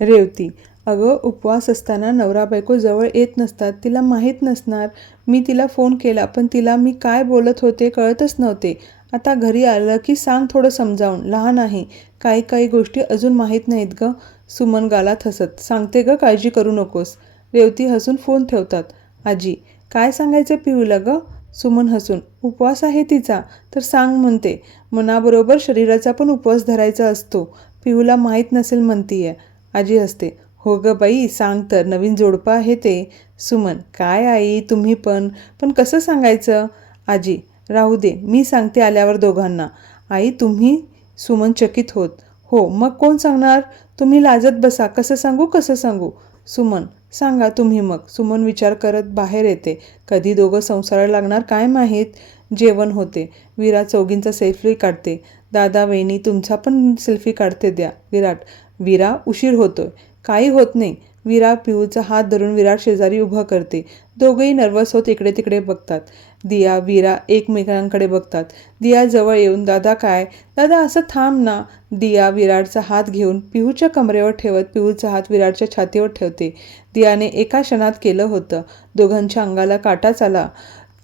रेवती, अगं उपवास असताना नवरा बायको जवळ येत नसतात, तिला माहीत नसणार. मी तिला फोन केला पण तिला मी काय बोलत होते कळतच नव्हते. आता घरी आलं की सांग थोडं समजावून, लहान आहे, काही काही गोष्टी अजून माहीत नाहीत ग. सुमन गालात हसत, सांगते ग, काळजी करू नकोस. रेवती हसून फोन ठेवतात. आजी, काय सांगायचं पिहूला ग. सुमन हसून, उपवास आहे तिचा, तर सांग म्हणते. मनाबरोबर शरीराचा पण उपवास धरायचा असतो. पिहूला माहीत नसेल म्हणतीये. आजी हसते, हो ग बाई, सांग तर, नवीन जोडपं आहे ते. सुमन, काय आई तुम्ही पण पण कसं सांगायचं. आजी, राहू दे, मी सांगते आल्यावर दोघांना. आई तुम्ही. सुमन चकित होत, हो मग कोण सांगणार. तुम्ही लाजत बसा, कसं सांगू कसं सांगू. सुमन, सांगा तुम्ही मग. सुमन विचार करत बाहेर येते. कधी दोघं संसाराला लागणार काय माहीत. जेवण होते. विरा चौघींचा सेल्फी काढते. दादा वहिनी तुमचा पण सेल्फी काढते द्या. विराट, विरा उशीर होतोय. काही होत नाही. विरा पिहूचा हात धरून विराट शेजारी उभं करते. दोघंही नर्वस होत इकडे तिकडे बघतात. दिया विरा एकमेकांकडे बघतात. दिया जवळ येऊन, दादा काय, दादा असं थांब ना. दिया विराटचा हात घेऊन पिहूच्या कमरेवर ठेवत पिहूचा हात विराटच्या छातीवर ठेवते. दियाने एका क्षणात केलं होतं. दोघांच्या अंगाला काटाच आला.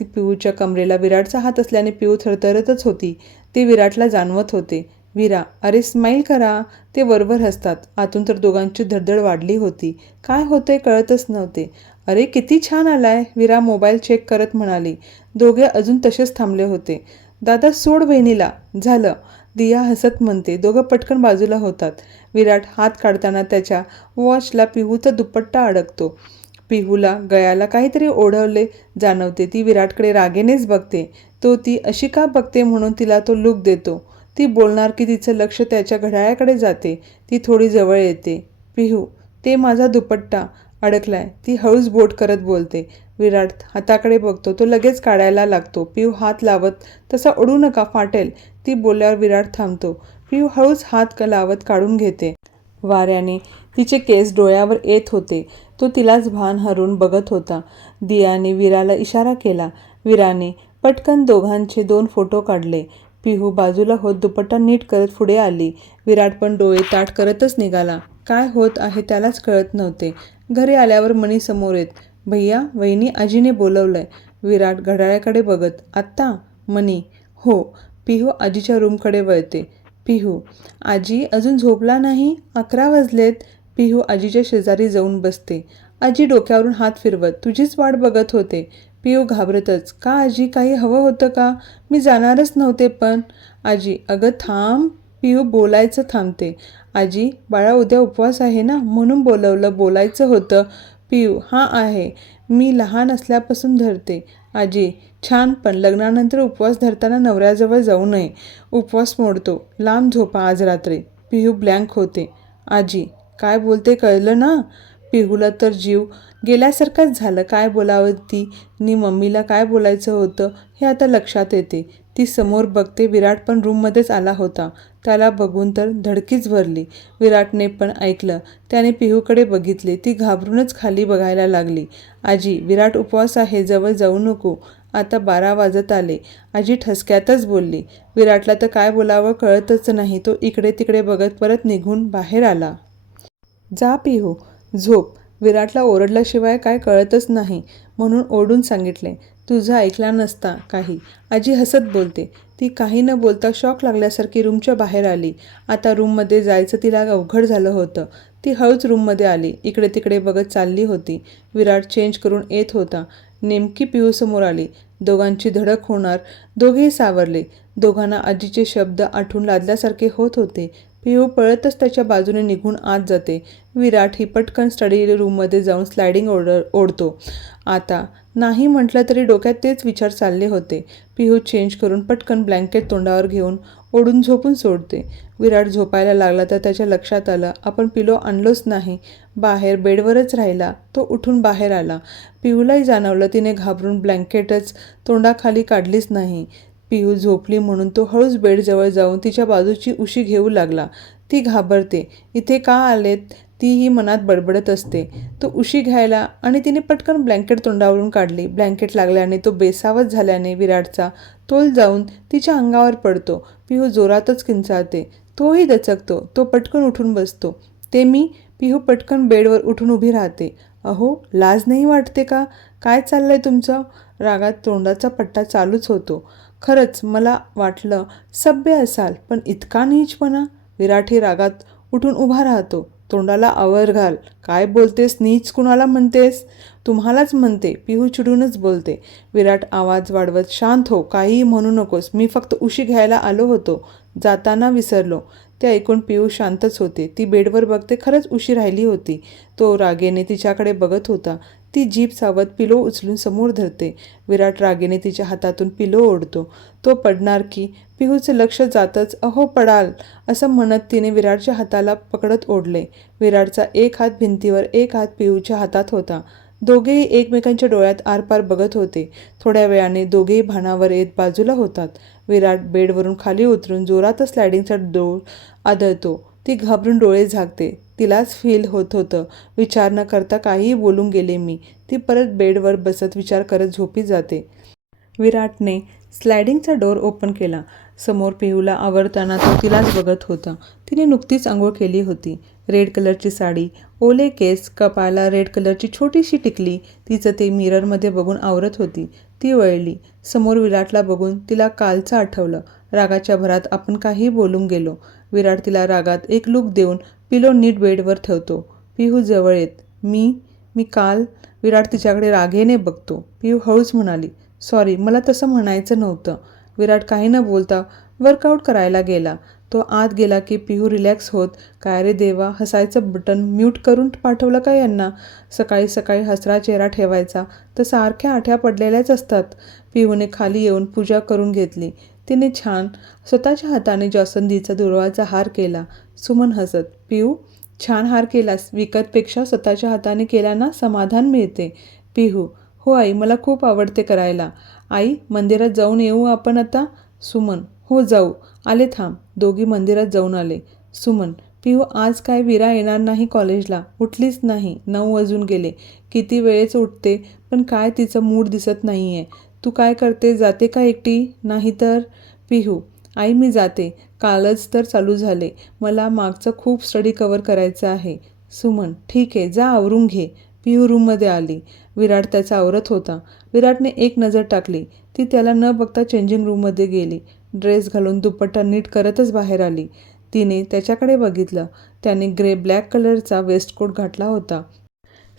पिहूच्या कमरेला विराटचा हात असल्याने पिहू थरथरतच होती. ते विराटला जाणवत होते. विरा, अरे स्माईल करा. ते वरवर हसतात. आतून तर दोघांची धडधड वाढली होती. काय होते कळतच नव्हते. अरे किती छान आलाय, विरा मोबाईल चेक करत म्हणाली. दोघे अजून तसेच थांबले होते. दादा सोड वहिनीला. झालं, दिया हसत म्हणते. दोघं पटकन बाजूला होतात. विराट हात काढताना त्याच्या वॉचला पिहूचा दुपट्टा अडकतो. पिहूला गळ्याला काहीतरी ओढवले जाणवते. ती विराटकडे रागेनेच बघते. तो ती अशी का बघते म्हणून तिला तो लूक देतो. ती बोलणार की तिचं लक्ष त्याच्या घड्याळाकडे जाते. ती थोडी जवळ येते. पिहू, ते माझा दुपट्टा अडकलाय, ती हळूच बोट करत बोलते. विराट हाताकडे बघतो. तो लगेच काढायला लागतो. पिहू हात लावत, तसा ओढू नका, फाटेल. ती बोलल्यावर विराट थांबतो. पिहू हळूच हात लावत काढून घेते. वाऱ्याने तिचे केस डोळ्यावर येत होते. तो तिलाच भान हरवून बघत होता. दियाने विराला इशारा केला. विराने पटकन दोघांचे 2 फोटो काढले. पिहू बाजूला होत दुपट्टा नीट करत पुढे आली. विराट पण डोळे ताठ करतच निघाला. काय होत आहे त्यालाच कळत नव्हते. घरी आल्यावर मणी समोर येत, भैया वहिनी आजीने बोलवलंय. विराट घड्याळाकडे बघत, आत्ता. मणी, हो. पिहू आजीच्या रूमकडे वळते. पिहू, आजी अजून झोपला नाही, 11 वाजलेत. पिहू आजीच्या शेजारी जाऊन बसते. आजी डोक्यावरून हात फिरवत, तुझीच वाट बघत होते. पिहू घाबरतच, का आजी, काही हवं होतं का. मी जाणारच नव्हते पण. आजी, अगं थांब. पिहू बोलायचं थांबते. आजी, बाळा उद्या उपवास आहे ना, म्हणून बोलवलं, बोलायचं होतं. पिहू, हां आहे, मी लहान असल्यापासून धरते. आजी, छान, पण लग्नानंतर उपवास धरताना नवऱ्याजवळ जाऊ नये. उपवास मोडतो. लांब झोपा आज रात्री. पिहू ब्लँक होते. आजी, काय बोलते कळलं ना. पिहूला तर जीव गेल्यासारखंच झालं. काय बोलावं ती नि मम्मीला काय बोलायचं होतं हे आता लक्षात येते. ती समोर बघते. विराट पण रूममध्येच आला होता. त्याला बघून तर धडकीच भरली. विराटने पण ऐकलं. त्याने पिहूकडे बघितले. ती घाबरूनच खाली बघायला लागली. आजी, विराट उपवास आहे, जवळ जाऊ नको. आता 12 वाजत आले. आजी ठसक्यातच बोलली. विराटला तर काय बोलावं कळतच नाही. तो इकडे तिकडे बघत परत निघून बाहेर आला. जा पिहू, झोप. विराटला ओरडल्याशिवाय काय कळतच नाही म्हणून ओरडून सांगितले. तुझं ऐकला नसता काही. आजी हसत बोलते. ती काही न बोलता शॉक लागल्यासारखी रूमच्या बाहेर आली. आता रूममध्ये जायचं तिला अवघड झालं होतं. ती हळूच रूममध्ये आली. इकडे तिकडे बघत चालली होती. विराट चेंज करून येत होता. नेमकी पिहू समोर आली. दोघांची धडक होणार. दोघेही सावरले. दोघांना आजीचे शब्द आठवून लादल्यासारखे होत होते. पिहू पळतच त्याच्या बाजूने निघून आत जाते. विराट ही पटकन स्टडी रूममध्ये जाऊन स्लायडिंग ओढतो. आता नाही म्हटलं तरी डोक्यात तेच विचार चालले होते. पिहू चेंज करून पटकन ब्लँकेट तोंडावर घेऊन ओढून झोपून सोडते. विराट झोपायला लागला तर त्याच्या लक्षात आलं आपण पिलो आणलोच नाही. बाहेर बेडवरच राहिला. तो उठून बाहेर आला. पिहूलाही जाणवलं तिने घाबरून ब्लँकेटच तोंडाखाली काढलीच नाही. पिहू झोपली म्हणून तो हळूच बेडजवळ जाऊन तिच्या बाजूची उशी घेऊ लागला. ती घाबरते. इथे का आलेत तीही मनात बडबडत असते. तो उशी घ्यायला आणि तिने पटकन ब्लँकेट तोंडावरून काढली. ब्लँकेट लागल्याने तो बेसावत झाल्याने विराटचा तोल जाऊन तिच्या अंगावर पडतो. पिहू जोरातच किंचाळते. तोही दचकतो. तो पटकन उठून बसतो. ते मी. पिहू पटकन बेडवर उठून उभी राहते. अहो, लाज नाही वाटते का? काय चाललंय तुमचं? रागात तोंडाचा पट्टा चालूच होतो. खरंच मला वाटलं सभ्य असाल, पण इतका नीचपणा. विराटही रागात उठून उभा राहतो. तोंडाला आवर घाल. काय बोलतेस? नीच कुणाला म्हणतेस? तुम्हालाच म्हणते. पिहू चिडूनच बोलते. विराट आवाज वाढवत, शांत हो. काहीही म्हणू नकोस. मी फक्त उशी घ्यायला आलो होतो. जाताना विसरलो. ते ऐकून पिहू शांतच होते. ती बेडवर बघते. खरंच उशी राहिली होती. तो रागेने तिच्याकडे बघत होता. ती जीभ चावत पिलो उचलून समोर धरते. विराट रागेने तिच्या हातातून पिलो ओढतो. तो पडणार की पिहूचं लक्ष जातच अहो पडाल असं म्हणत तिने विराटच्या हाताला पकडत ओढले. विराटचा एक हात भिंतीवर, एक हात पिहूच्या हातात होता. दोघेही एकमेकांच्या डोळ्यात आरपार बघत होते. थोड्या वेळाने दोघेही भानावर येत बाजूला होतात. विराट बेडवरून खाली उतरून जोरातच स्लायडिंगचा डोर आदळतो. ती घाबरून डोळे झाकते. तिलाच फील होत होतं. विचार न करता काहीही बोलून गेले मी. ती परत बेडवर बसत विचार करत झोपी जाते. विराटने स्लायडिंगचा डोर ओपन केला. समोर पिहूला आवरताना तो तिलाच बघत होता. तिने नुकतीच आंघोळ केली होती. रेड कलरची साडी, ओले केस, कपाळाला रेड कलरची छोटीशी टिकली. तिचं ते मिररमध्ये बघून आवरत होती. ती वळली. समोर विराटला बघून तिला कालचं आठवलं. रागाच्या भरात आपण काही बोलून गेलो. विराट तिला रागात एक लूक देऊन पिलो नीट बेडवर ठेवतो. पिहू जवळ येत. मी काल. विराट तिच्याकडे रागेने बघतो. पिहू हळूच म्हणाली, सॉरी, मला तसं म्हणायचं नव्हतं. विराट काही न बोलता वर्कआउट करायला गेला. तो आत गेला की पिहू रिलॅक्स होत, काय रे देवा, हसायचं बटन म्यूट करून पाठवलं का यांना? सकाळी सकाळी हसरा चेहरा ठेवायचा तर सारख्या आठ्या पडलेल्याच असतात. पिहूने खाली येऊन पूजा करून घेतली. तिने छान स्वतःच्या हाताने जास्वंदीचा दुर्वाचा हार केला. सुमन हसत, पिहू छान हार केलास. विकतपेक्षा स्वतःच्या हाताने केल्याना समाधान मिळते. पिहू, हो आई, मला खूप आवडते करायला. आई, मंदिरात जाऊन येऊ आपण आता? सुमन, हो जाऊ. आले थांब. दोघी मंदिरात जाऊन आले. सुमन, पिहू आज काय विरा येणार नाही कॉलेजला? उठलीच नाही. 9 वाजून गेले. किती वेळेच उठते पण काय तिचं मूड दिसत नाही आहे. तू काय करते? जाते का एकटी? नाही तर? पिहू, आई मी जाते. कालच तर चालू झाले. मला मागचं खूप स्टडी कव्हर करायचं आहे. सुमन, ठीक आहे, जा आवरून घे. पिहू रूममध्ये आली. विराट त्याचा आवरत होता. विराटने एक नजर टाकली. ती त्याला न बघता चेंजिंग रूममध्ये गेली. ड्रेस घालून दुपट्टा नीट करतच बाहेर आली. तिने त्याच्याकडे बघितलं. त्याने ग्रे ब्लॅक कलरचा वेस्टकोट घातला होता.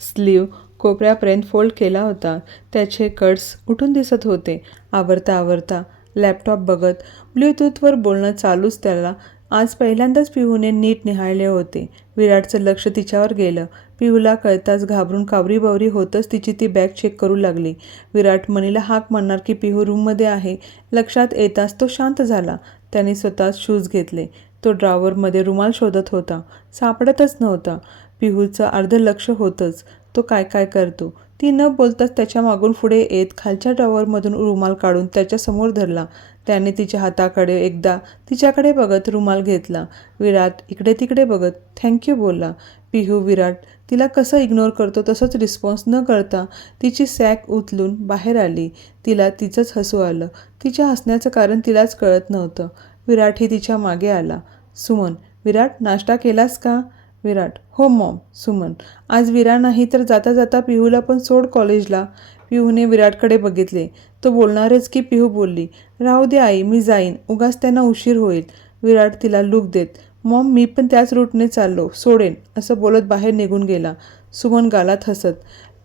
स्लीव कोपऱ्यापर्यंत फोल्ड केला होता. त्याचे कट्स उठून दिसत होते. आवरता लॅपटॉप बघत ब्लूटूथवर बोलणं चालूच. त्याला आज पहिल्यांदाच पिहूने नीट निहाळले होते. विराटचं लक्ष तिच्यावर गेलं. पिहूला कळताच घाबरून कावरीबावरी होतच तिची ती बॅग चेक करू लागली. विराट मनीला हाक मारणार की पिहू रूममध्ये आहे लक्षात येताच तो शांत झाला. त्याने स्वतःच शूज घेतले. तो ड्रॉवरमध्ये रुमाल शोधत होता. सापडतच नव्हता. पिहूचं अर्ध लक्ष होतंच तो काय करतो. ती न बोलताच त्याच्या मागून पुढे येत खालच्या ड्रॉवरमधून रुमाल काढून त्याच्या समोर धरला. त्याने तिच्या हाताकडे एकदा तिच्याकडे बघत रुमाल घेतला. विराट इकडे तिकडे बघत थँक्यू बोलला. पिहू विराट तिला कसं इग्नोर करतो तसंच रिस्पॉन्स न करता तिची सॅक उचलून बाहेर आली. तिला तिचंच हसू आलं. तिच्या हसण्याचं कारण तिलाच कळत नव्हतं. विराटही तिच्या मागे आला. सुमन, विराट नाश्ता केलास का? विराट, हो मॉम. सुमन, आज विरा नाही तर जाता जाता पिहूला पण सोड कॉलेजला. पिहूने विराटकडे बघितले. तो बोलणारच की पिहू बोलली, राहू दे आई, मी जाईन, उगाच त्यांना उशीर होईल. विराट तिला लूक देत, मॉम मी पण त्याच रूटने चाललो, सोडेन असं बोलत बाहेर निघून गेला. सुमन गालात हसत,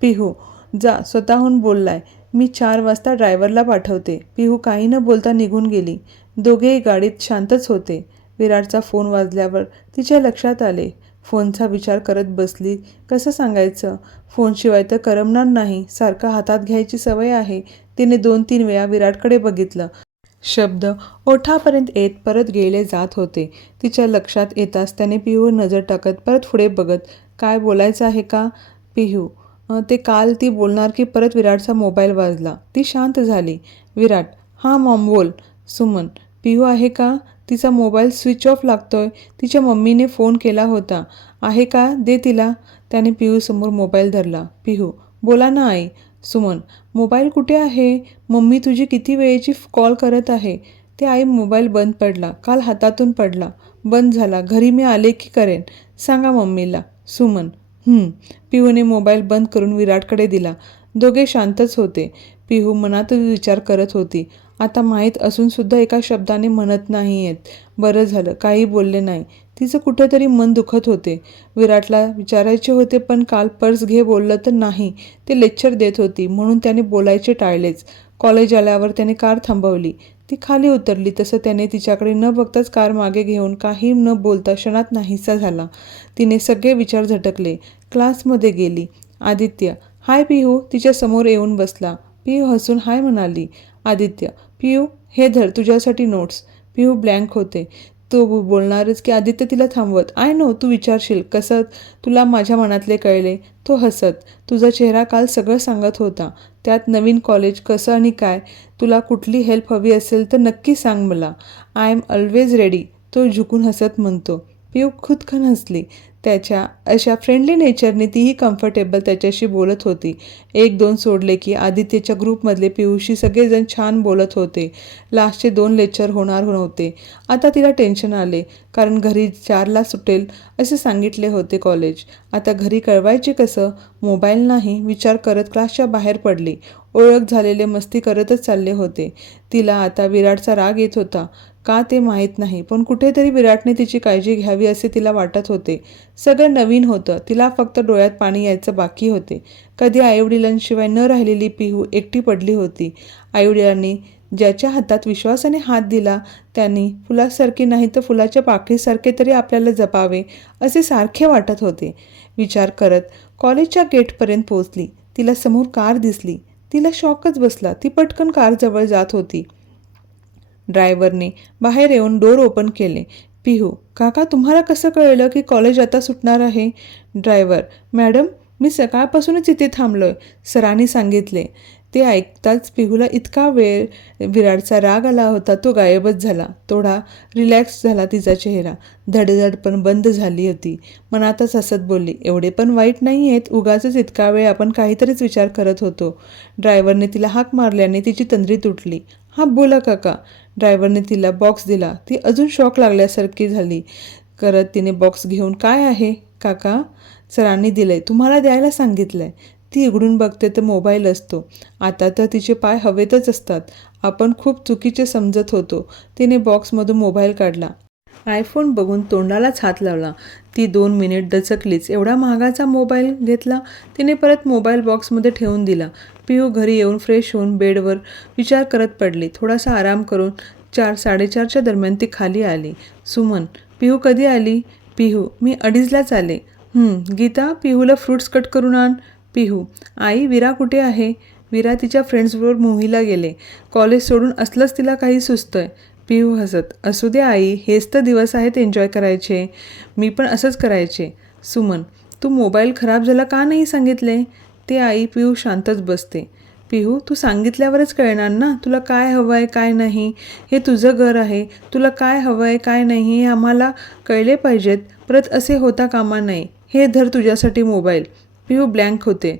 पिहू जा, स्वतःहून बोललाय, मी 4 वाजता ड्रायव्हरला पाठवते. पिहू काही न बोलता निघून गेली. दोघेही गाडीत शांतच होते. विराटचा फोन वाजल्यावर तिच्या लक्षात आले. फोनचा विचार करत बसली. कसं सांगायचं? फोनशिवाय तर करमणार नाही. सारखा हातात घ्यायची सवय आहे. तिने 2-3 वेळा विराटकडे बघितलं. शब्द ओठापर्यंत येत परत गेले जात होते. तिच्या लक्षात येताच त्याने पिहूवर नजर टाकत परत पुढे बघत, काय बोलायचं आहे का? पिहू, ते काल ती बोलणार की परत विराटचा मोबाईल वाजला. ती शांत झाली. विराट, हां मॉम बोल. सुमन, पिहू आहे का? तिचा मोबाईल स्विच ऑफ लागतोय. तिच्या मम्मीने फोन केला होता. आहे का? दे तिला. त्याने पिहूसमोर मोबाईल धरला. पिहू, बोला ना आई. सुमन, मोबाईल कुठे आहे? मम्मी तुझी किती वेळेची कॉल करत आहे. ते आई मोबाईल बंद पडला. काल हातातून पडला. बंद झाला. घरी मी आले की करेन. सांगा मम्मीला. सुमन, पिहूने मोबाईल बंद करून विराटकडे दिला. दोघे शांतच होते. पिहू मनातच विचार करत होती. आता माहीत असूनसुद्धा एका शब्दाने म्हणत नाही आहेत. बरं झालं काही बोलले नाही. तिचं कुठेतरी मन दुखत होते. विराटला विचारायचे होते पण काल पर्स घे बोललं तर नाही. ते लेक्चर देत होती म्हणून त्याने बोलायचे टाळलेच. कॉलेज आल्यावर त्याने कार थांबवली. ती खाली उतरली तसं त्याने तिच्याकडे न बघताच कार मागे घेऊन काही न बोलता क्षणात नाहीसा झाला. तिने सगळे विचार झटकले. क्लासमध्ये गेली. आदित्य, हाय पिहू तिच्या समोर येऊन बसला. पिहू हसून हाय म्हणाली. आदित्य, पिहू हे धर तुझ्यासाठी नोट्स. पिहू ब्लँक होते. तो बोलणारच की आदित्य तिला थांबवत, आय नो तू विचारशील कसं तुला माझ्या मनातले कळले. तो हसत, तुझा चेहरा काल सगळं सांगत होता. त्यात नवीन कॉलेज कसं आणि काय. तुला कुठली हेल्प हवी असेल तर नक्की सांग मला. I am always ready. तो झुकून हसत म्हणतो. पिहू खुदकन हसली. त्याच्या अशा फ्रेंडली नेचरने तीही कम्फर्टेबल त्याच्याशी बोलत होती. 1-2 सोडले की आदित्यच्या ग्रुपमधले पिहूशी सगळेजण छान बोलत होते. लास्टचे 2 लेक्चर होणार नव्हते. आता तिला टेन्शन आले कारण घरी 4ला सुटेल असे सांगितले होते कॉलेज. आता घरी कळवायचे कसं? मोबाईल नाही. विचार करत क्लासच्या बाहेर पडली. ओळख झालेले मस्ती करतच चालले होते. तिला आता विराटचा राग येत होता. का ते माहीत नाही पण कुठेतरी विराटने तिची काळजी घ्यावी असे तिला वाटत होते. सगळं नवीन होतं. तिला फक्त डोळ्यात पाणी यायचं बाकी होते. कधी आईवडिलांशिवाय न राहिलेली पिहू एकटी पडली होती. आईवडिलांनी ज्याच्या हातात विश्वासाने हात दिला त्यांनी फुलासारखे नाही तर फुलाच्या पाकळीसारखे तरी आपल्याला जपावे असे सारखे वाटत होते. विचार करत कॉलेजच्या गेटपर्यंत पोहोचली. तिला समोर कार दिसली. तिला शॉकच बसला. ती पटकन कारजवळ जात होती. ड्रायव्हरने बाहेर येऊन डोर ओपन केले. पिहू, काका तुम्हाला कसं कळलं की कॉलेज आता सुटणार आहे? ड्रायव्हर, मॅडम मी सकाळपासूनच इथे थांबलोय. सरांनी सांगितले. ते ऐकताच पिहूला इतका वेळ विराटचा राग आला होता तो गायबच झाला. थोडा रिलॅक्स झाला तिचा चेहरा. धडधड पण बंद झाली होती. मनातच हसत बोलली, एवढे पण वाईट नाही आहेत. उगाचच इतका वेळ आपण काहीतरीच विचार करत होतो. ड्रायव्हरने तिला हाक मारल्याने तिची तंद्री तुटली. हां बोला काका. ड्रायव्हरने तिला बॉक्स दिला. ती अजून शॉक लागल्यासारखी झाली. करत तिने बॉक्स घेऊन, काय आहे काका? सरांनी दिलंय. तुम्हाला द्यायला सांगितलंय. ती उघडून बघते तर मोबाईल असतो. आता तर तिचे पाय हवेतच असतात. आपण खूप चुकीचे समजत होतो. तिने बॉक्समधून मोबाईल काढला. आयफोन बघून तोंडालाच हात लावला. ती 2 मिनिट दचकलीच. एवढा महागाचा मोबाईल घेतला. तिने परत मोबाईल बॉक्समध्ये ठेवून दिला. पिहू घरी येऊन फ्रेश होऊन बेडवर विचार करत पडली. थोडासा आराम करून 4-4:30च्या दरम्यान ती खाली आली. सुमन, पिहू कधी आली? पिहू, मी 2:30लाच आले. गीता, पिहूला फ्रूट्स कट करून आण. पिहू, आई विरा कुठे आहे? विरा तिच्या फ्रेंड्सबरोबर मूव्हीला गेले. कॉलेज सोडून असलंच तिला काही सुचतंय. पिहू हसत, असू दे आई, हेच तर दिवस आहेत एन्जॉय करायचे. मी पण असंच करायचे. सुमन, तू मोबाईल खराब झाला का नाही सांगितले? ते आई. पिहू शांतच बसते. पिहू, तू सांगितल्यावरच कळणार ना तुला काय हवं आहे काय नाही. हे तुझं घर आहे. तुला काय हवं आहे काय नाही हे आम्हाला कळले पाहिजेत. परत असे होता कामा नये. हे धर तुझ्यासाठी मोबाईल. पिहू ब्लँक होते.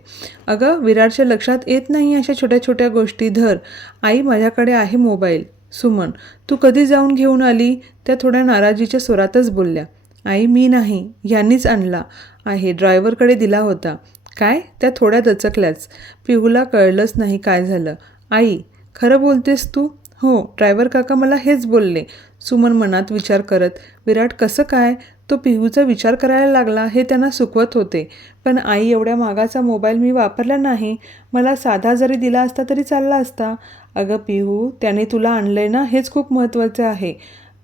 अगं विराटच्या लक्षात येत नाही अशा छोट्या छोट्या गोष्टी. धर आई, माझ्याकडे आहे मोबाईल. सुमन, तू कधी जाऊन घेऊन आली? त्या थोड्या नाराजीच्या स्वरातच बोलल्या. आई, मी नाही, ह्यांनीच आणला आहे, ड्रायव्हरकडे दिला होता. काय? त्या थोड्या दचकल्याच. पिहूला कळलंच नाही काय झालं. आई, खरं बोलतेस तू? हो, ड्रायव्हर काका मला हेच बोलले. सुमन मनात विचार करत, विराट कसं काय? तो पिहूचा विचार करायला लागला हे त्यांना सुखवत होते. पण आई, एवढ्या महागाचा मोबाईल मी वापरला नाही. मला साधा जरी दिला असता तरी चालला असता. अगं पिहू, त्याने तुला आणलंय ना, हेच खूप महत्त्वाचे आहे.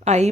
आई,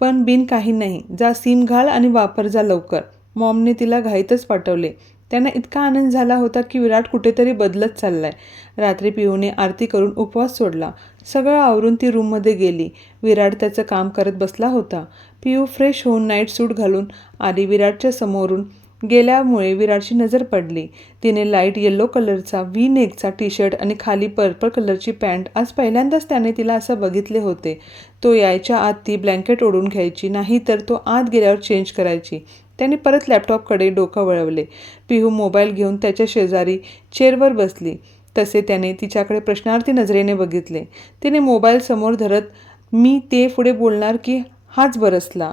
पण बिन काही नाही. जा सिम घाल आणि वापर जा लवकर. मॉमने तिला घाईतच पाठवले. त्यांना इतका आनंद झाला होता की विराट कुठेतरी बदलत चाललाय. रात्री पिहूने आरती करून उपवास सोडला. सगळं आवरून ती रूममध्ये गेली. विराट त्याचं काम करत बसला होता. पिहू फ्रेश होऊन नाईट सूट घालून आली. विराटच्या समोरून गेल्यामुळे विराटची नजर पडली. तिने लाईट येलो कलरचा व्ही नेकचा टी शर्ट आणि खाली पर्पल कलरची पॅन्ट. आज पहिल्यांदाच त्याने तिला असं बघितले होते. तो यायच्या आत ती ब्लँकेट ओढून घ्यायची, नाही तर तो आत गेल्यावर चेंज करायची. त्याने परत लॅपटॉपकडे डोकं वळवले. पिहू मोबाईल घेऊन त्याच्या शेजारी चेअरवर बसली. तसे त्याने तिच्याकडे प्रश्नार्थी नजरेने बघितले. तिने मोबाईल समोर धरत मी ते पुढे बोलणार की हाच बरसला.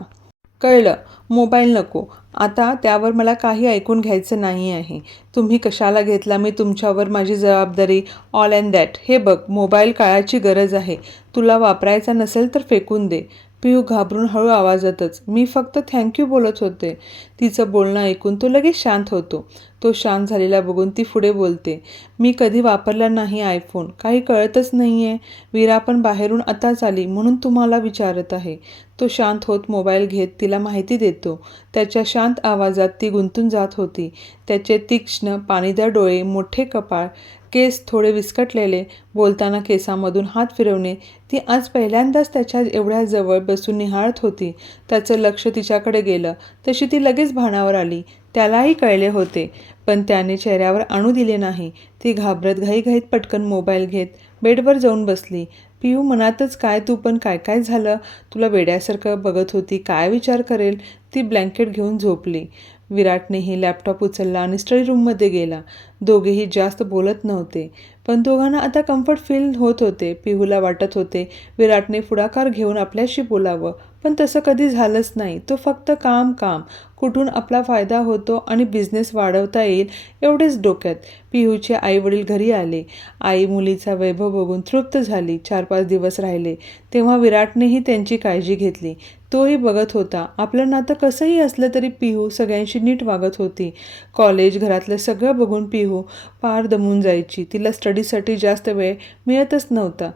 कळलं, मोबाईल नको आता, त्यावर मला काही ऐकून घ्यायचं नाही आहे. तुम्ही कशाला घेतला? मी तुमच्यावर माझी जबाबदारी, ऑल अँड दॅट. हे बघ, मोबाईल काळाची गरज आहे. तुला वापरायचा नसेल तर फेकून दे. पिहू घाबरून हळू आवाजातच, मी फक्त थँक्यू बोलत होते. तिचं बोलणं ऐकून तो लगेच शांत होतो. तो शांत झालेला बघून ती पुढे बोलते, मी कधी वापरला नाही आयफोन, काही कळतच नाही आहे. विरा पण बाहेरून आताच आली म्हणून तुम्हाला विचारत आहे. तो शांत होत मोबाईल घेत तिला माहिती देतो. त्याच्या शांत आवाजात ती गुंतून जात होती. त्याचे तीक्ष्ण पाणीदार डोळे, मोठे कपाळ, केस थोडे विस्कटलेले, बोलताना केसामधून हात फिरवणे. ती आज पहिल्यांदाच त्याच्या एवढ्या जवळ बसून निहाळत होती. त्याचं लक्ष तिच्याकडे गेलं तशी ती लगेच भानावर आली. त्यालाही कळले होते, पण त्याने चेहऱ्यावर आणू दिले नाही. ती घाबरत घाईघाईत पटकन मोबाईल घेत बेडवर जाऊन बसली. पिहू मनातच, काय तू पण, काय काय झालं? तुला वेड्यासारखं बघत होती, काय विचार करेल? ती ब्लँकेट घेऊन झोपली. विराटनेही लॅपटॉप उचलला आणि स्टडी रूममध्ये गेला. दोघेही जास्त बोलत नव्हते, पण दोघांना आता कम्फर्ट फील होत होते. पिहूला वाटत होते विराटने पुढाकार घेऊन आपल्याशी बोलावं, पण तसं कधी झालंच नाही. तो फक्त काम काम, कुठून आपला फायदा होतो आणि बिझनेस वाढवता येईल एवढेच डोक्यात. पिहूचे आईवडील घरी आले. आई मुलीचा वैभव बघून तृप्त झाली. 4-5 दिवस राहिले तेव्हा विराटनेही त्यांची काळजी घेतली. तोही बघत होता. आपलं नातं कसंही असलं तरी पिहू सगळ्यांशी नीट वागत होती. कॉलेज, घरातलं सगळं बघून पिहू पार दमून जायची. तिला स्टडीसाठी जास्त वेळ मिळतच नव्हता.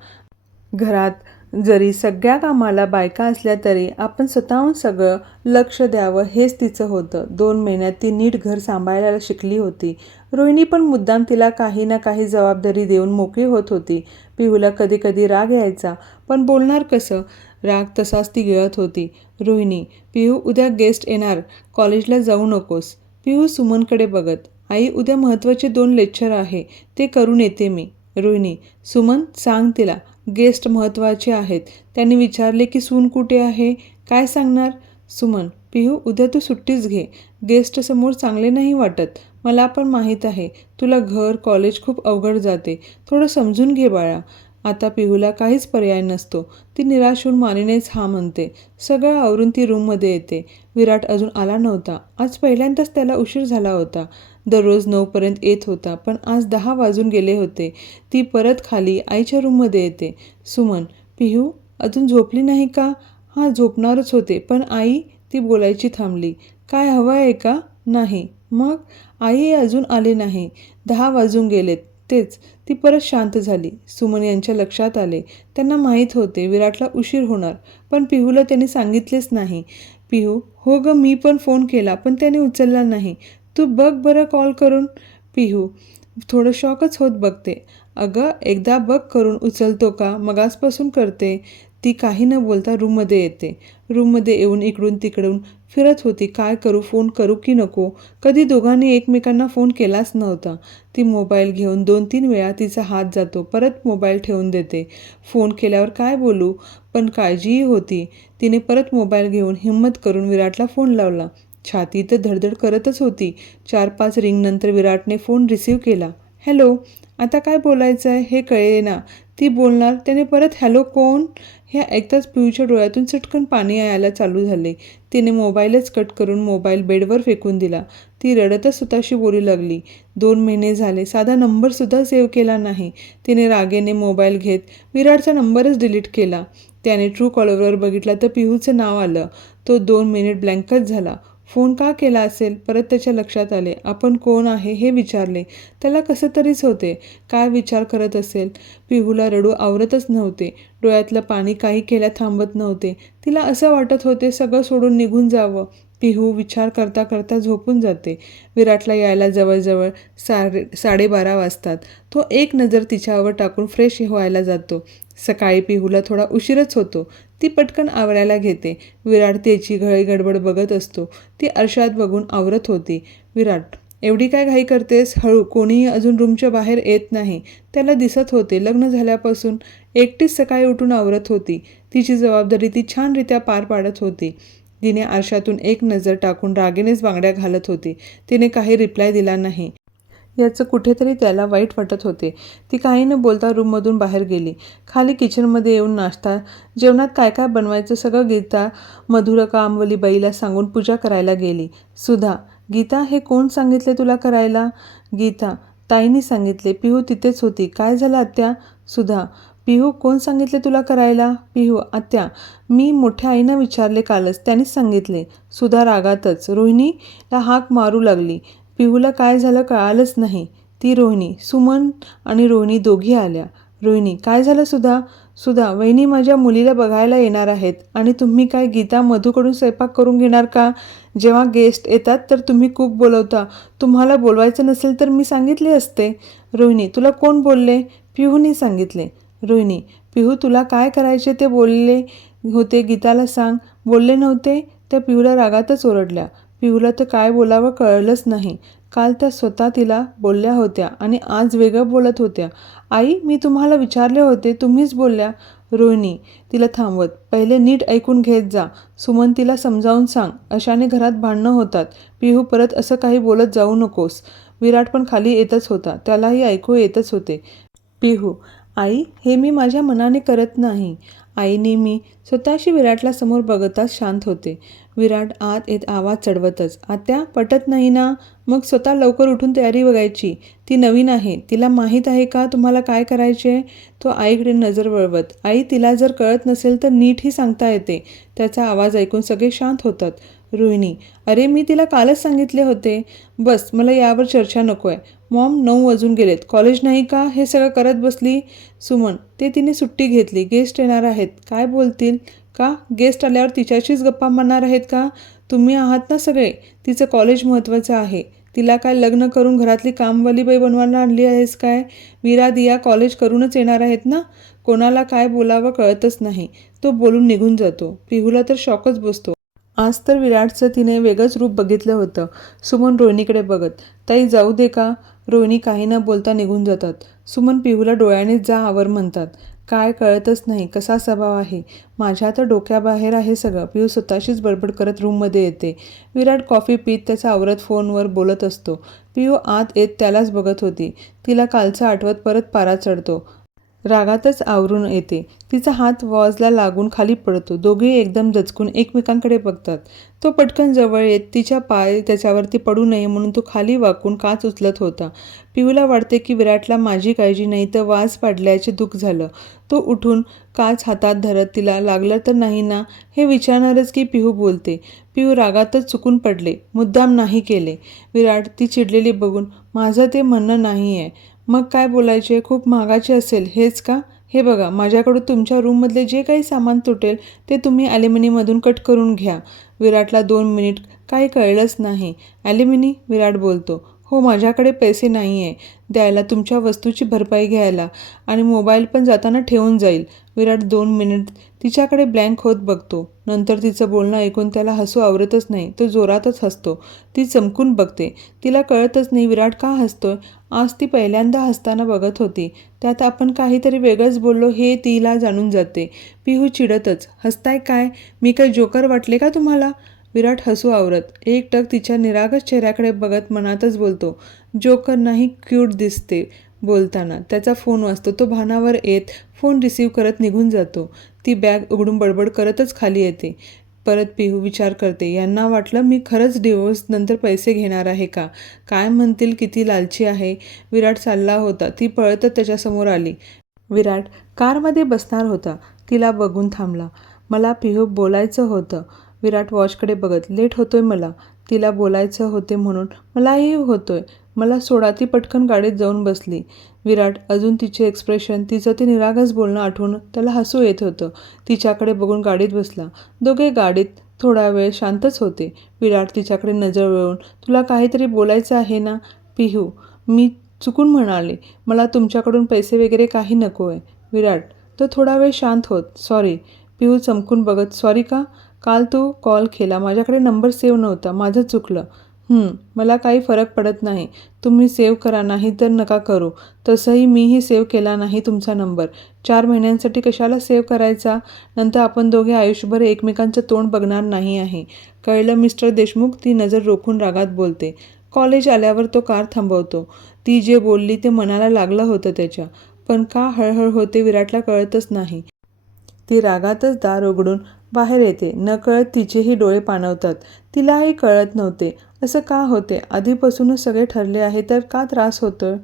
घरात जरी सगळ्या कामाला बायका असल्या तरी आपण स्वतःहून सगळं लक्ष द्यावं हेच तिचं होतं. 2 महिन्यात ती नीट घर सांभाळायला शिकली होती. रोहिणी पण मुद्दाम तिला काही ना काही जबाबदारी देऊन मोकळी होत होती. पिहूला कधी कधी राग यायचा, पण बोलणार कसं? राग तसाच ती गिळत होती. रोहिणी, पिहू उद्या गेस्ट येणार, कॉलेजला जाऊ नकोस. पिहू सुमनकडे बघत, आई उद्या महत्त्वाचे 2 लेक्चर आहे, ते करून येते मी. रोहिणी, सुमन सांग तिला, गेस्ट महत्त्वाचे आहेत. त्यांनी विचारले की सून कुठे आहे, काय सांगणार? सुमन, पिहू उद्या तू सुट्टीच घे. गेस्टसमोर चांगले नाही वाटत. मला पण माहीत आहे तुला घर कॉलेज खूप अवघड जाते. थोडं समजून घे बाळा. आता पिहूला काहीच पर्याय नसतो. ती निराश होऊन मानेनेच हा म्हणते. सगळं आवरून ती रूममध्ये येते. विराट अजून आला नव्हता. आज पहिल्यांदाच त्याला उशीर झाला होता. दररोज 9 पर्यंत येत होता, पण आज 10 वाजून गेले होते. ती परत खाली आईच्या रूममध्ये येते. सुमन, पिहू अजून झोपली नाही का? हां, झोपणारच होते, पण आई, ती बोलायची थांबली. काय हवं आहे का? नाही. मग? आई अजून आले नाही. 10 वाजून गेलेत. तेच. ती परत शांत झाली. सुमन यांच्या लक्षात आले. त्यांना माहीत होते विराटला उशीर होणार, पण पिहूला त्यांनी सांगितलेच नाही. पिहू, हो गं, मी पण फोन केला पण त्याने उचलला नाही. तू बघ बरं कॉल करून. पिहू थोडं शॉकच होत बघते. अगं एकदा बघ करून उचलतो का? मगाचपासून करते. ती काही न बोलता रूममध्ये येते. रूममध्ये येऊन इकडून तिकडून फिरत होती. काय करू, फोन करू की नको? कधी दोघांनी एकमेकांना फोन केलाच नव्हता. ती मोबाईल घेऊन 2-3 वेळा तिचा हात जातो, परत मोबाईल ठेवून देते. फोन केल्यावर काय बोलू, पण काळजीही होती. तिने परत मोबाईल घेऊन हिम्मत करून विराटला फोन लावला. छाती तर धडधड करतच होती. 4-5 रिंगनंतर विराटने फोन रिसीव्ह केला. हॅलो. आता काय बोलायचं आहे हे कळेना. ती बोलणार, त्याने परत हॅलो कोण? हे ऐकताच पिऊच्या डोळ्यातून चटकन पाणी यायला चालू झाले. तिने मोबाईलच कट करून मोबाईल बेडवर फेकून दिला. ती रडतच स्वतःशी बोलू लागली. 2 महिने झाले, साधा नंबरसुद्धा सेव्ह केला नाही. तिने रागेने मोबाईल घेत विराटचा नंबरच डिलीट केला. त्याने ट्रू कॉलरवर बघितला तर पिहूचं नाव आलं. तो 2 मिनिट ब्लँकच झाला. फोन का केला असेल? परत त्याच्या लक्षात आले. आपण कोण आहे हे विचारले. त्याला कसं तरीच होते. काय विचार करत असेल? पिहूला रडू आवरतच नव्हते. डोळ्यातलं पाणी काही केल्या थांबत नव्हते. तिला असं वाटत होते सगळं सोडून निघून जावं. पिहू विचार करता करता झोपून जाते. विराटला यायला जवळजवळ 12:30 वाजतात. तो एक नजर तिच्यावर टाकून फ्रेश व्हायला जातो. सकाळी पिहूला थोडा उशीरच होतो. ती पटकन आवरायला घेते. विराट त्याची घाई गडबड बघत असतो. ती आरशात बघून आवरत होती. विराट, एवढी काय घाई करतेस? हळू. कोणीही अजून रूमच्या बाहेर येत नाही. त्याला दिसत होते. लग्न झाल्यापासून एकटीच सकाळी उठून आवरत होती. तिची जबाबदारी ती छानरित्या पार पाडत होती. तिने आरशातून एक नजर टाकून रागेनेच बांगड्या घालत होती. तिने काही रिप्लाय दिला नाही. याचं कुठेतरी त्याला वाईट वाटत होते. ती काही न बोलता रूममधून बाहेर गेली. खाली किचनमध्ये येऊन नाश्ता, जेवणात काय काय बनवायचं सगळं गीता मधुरका अंबलीबाईला सांगून पूजा करायला गेली. सुधा, गीता, हे कोण सांगितले तुला करायला? गीता, ताईंनी सांगितले. पिहू तिथेच होती. काय झालं आत्या? सुधा, पिहू, कोण सांगितले तुला करायला? पिहू, आत्या, मी मोठ्या आईनं विचारले कालच, त्यांनीच सांगितले. सुधा रागातच रोहिणीला हाक मारू लागली. पिहूला काय झालं कळालंच नाही. ती रोहिणी, सुमन आणि रोहिणी दोघी आल्या. रोहिणी, काय झालं सुधा? सुधा, वहिनी माझ्या मुलीला बघायला येणार आहेत आणि तुम्ही काय गीता मधूकडून स्वयंपाक करून घेणार का? जेव्हा गेस्ट येतात तर तुम्ही कुक बोलवता. तुम्हाला बोलवायचं नसेल तर मी सांगितले असते. रोहिणी, तुला कोण बोलले? पिहूने सांगितले. रोहिणी, पिहू तुला काय करायचे ते बोलले होते गीताला सांग. बोलले नव्हते? त्या पिहूला रागातच ओरडल्या. पिहूला तर काय बोलावं कळलंच नाही. काल त्या स्वतः तिला बोलल्या होत्या आणि आज वेगळं बोलत होत्या. आई, मी तुम्हाला विचारले होते, तुम्हीच बोलल्या. रोहिणी तिला थांबवत, पहिले नीट ऐकून घेत जा. सुमन, तिला समजावून सांग. अशाने घरात भांडणं होतात. पिहू, परत असं काही बोलत जाऊ नकोस. विराट पण खाली येतच होता. त्यालाही ऐकू येतच होते. पिहू, आई, हे मी माझ्या मनाने करत नाही. आई नेहमी स्वतःशी विराटला समोर बघताच शांत होते. विराट आत येत आवाज चढवतच, आत्या, पटत नाही ना? मग स्वतः लवकर उठून तयारी बघायची. ती नवीन आहे. तिला माहीत आहे का तुम्हाला काय करायचे? तो आईकडे नजर वळवत, आई, तिला जर कळत नसेल तर नीटही सांगता येते. त्याचा आवाज ऐकून सगळे शांत होतात. रोहिणी, अरे मी तिला कालच सांगितले होते. बस, मला यावर चर्चा नको आहे. मॉम, 9 वाजून गेलेत. कॉलेज नाही का हे सगळं करत बसली? सुमन, ते तिने सुट्टी घेतली. गेस्ट येणार आहेत. काय बोलतील? का गेस्ट आल्यावर तिच्याशीच गप्पा मारणार आहेत का? तुम्ही आहात ना सगळे. तिचं कॉलेज महत्त्वाचं आहे. तिला काय लग्न करून घरातली कामवाली बाई बनवायला आणली आहेस काय? वीरा दिया कॉलेज करूनच येणार आहेत ना? कोणाला काय बोलावं कळतच नाही. तो बोलून निघून जातो. पिहूला तर शॉकच बसतो. आज तर विराटचं तिने वेगळंच रूप बघितलं होतं. सुमन रोहिणीकडे बघत, ताई जाऊ दे का? रोहिणी काही न बोलता निघून जातात. सुमन पिहूला डोळ्यानेच जा आवर म्हणतात. काय कळतच नाही, कसा स्वभाव आहे. माझ्या तर डोक्याबाहेर आहे सगळं. पिहू स्वतःशीच बडबड करत रूममध्ये येते. विराट कॉफी पीत त्याचा आवरत फोनवर बोलत असतो. पिहू आत येत त्यालाच बघत होती. तिला कालचं आठवत परत पारा चढतो. रागातच आवरून येते. तिचा हात वॉजला लागून खाली पडतो. दोघेही एकदम दचकून एकमेकांकडे बघतात. तो पटकन जवळ येत तिच्या पाय त्याच्यावरती पडू नये म्हणून तो खाली वाकून काच उचलत होता. पिहूला वाटते की विराटला माझी काळजी नाही तर वाज पाडल्याचे दुःख झालं. तो उठून काच हातात धरत तिला लागलं तर नाही ना हे विचारणारच की पिहू बोलते. पिहू रागातच चुकून पडले. मुद्दाम नाही केले. विराट ती चिडलेली बघून, माझं ते म्हणणं नाही आहे. मग काय बोलायचे? खूप महागाचे असेल हेच का? हे बघा, माझ्याकडून तुमच्या रूममधले जे काही सामान तुटेल ते तुम्ही ॲल्युमिनीमधून कट करून घ्या. विराटला 2 मिनिट काही कळलंच नाही. ॲल्युमिनी? विराट बोलतो. हो, माझ्याकडे पैसे नाही आहे द्यायला तुमच्या वस्तूची भरपाई घ्यायला आणि मोबाईल पण जाताना ठेवून जाईल. विराट 2 मिनिट तिच्याकडे ब्लँक होत बघतो. नंतर तिचं बोलणं ऐकून त्याला हसू आवरतच नाही. तो जोरातच हसतो. ती चमकून बघते. तिला कळतच नाही विराट का हसतोय. आज ती पहिल्यांदा हसताना बघत होती. त्यात आपण काहीतरी वेगळंच बोललो हे तिला जाणून जाते. पिहू चिडतच, हसताय काय? मी काय जोकर वाटले का तुम्हाला? विराट हसू आवरत एकटक तिच्या निरागस चेहऱ्याकडे बघत मनातच बोलतो, जोकर नाही क्यूट दिसते. बोलताना त्याचा फोन वाजतो. तो भानावर येत फोन रिसीव्ह करत निघून जातो. ती बॅग उघडून बडबड करतच खाली येते. परत पिहू विचार करते, यांना वाटलं मी खरंच डिवोर्स नंतर पैसे घेणार आहे का? काय म्हणतील, किती लालची आहे. विराट चालला होता. ती पळतच त्याच्यासमोर आली. विराट कारमध्ये बसणार होता. तिला बघून थांबला. मला पिहू बोलायचं होतं. विराट वॉचकडे बघत, लेट होतोय मला. तिला बोलायचं होते म्हणून मलाही होतोय. मला सोडा. ती पटकन गाडीत जाऊन बसली. विराट अजून तिचे एक्सप्रेशन, तिचं ते निरागस बोलणं आठवून त्याला हसू येत होतं. तिच्याकडे बघून गाडीत बसला. दोघे गाडीत थोडा वेळ शांतच होते. विराट तिच्याकडे नजर वळवून, तुला काहीतरी बोलायचं आहे ना? पिहू, मी चुकून म्हणाले. मला तुमच्याकडून पैसे वगैरे काही नको आहे. विराट, तो थोडा वेळ शांत होत. सॉरी. पिहू चमकून बघत, सॉरी का? काल तू कॉल केला, माझ्याकडे नंबर सेव्ह नव्हता. माझं चुकलं. मला काही फरक पडत नाही. तुम्ही सेव्ह करा, नाही तर नका करू. तसंही मीही सेव्ह केला नाही तुमचा नंबर. 4 महिन्यांसाठी कशाला सेव्ह करायचा? नंतर आपण दोघे आयुष्यभर एकमेकांचं तोंड बघणार नाही आहे. कळलं मिस्टर देशमुख? ती नजर रोखून रागात बोलते. कॉलेज आल्यावर तो कार थांबवतो. ती जे बोलली ते मनाला लागलं होतं त्याच्या. पण का हळहळ होते विराटला कळतच नाही. ती रागातच दार उघडून बाहेर येते. नकळत तिचेही डोळे पाणवतात. तिलाही कळत नव्हते असं का होते. आधीपासूनच सगळे ठरले आहे तर का त्रास होतोय.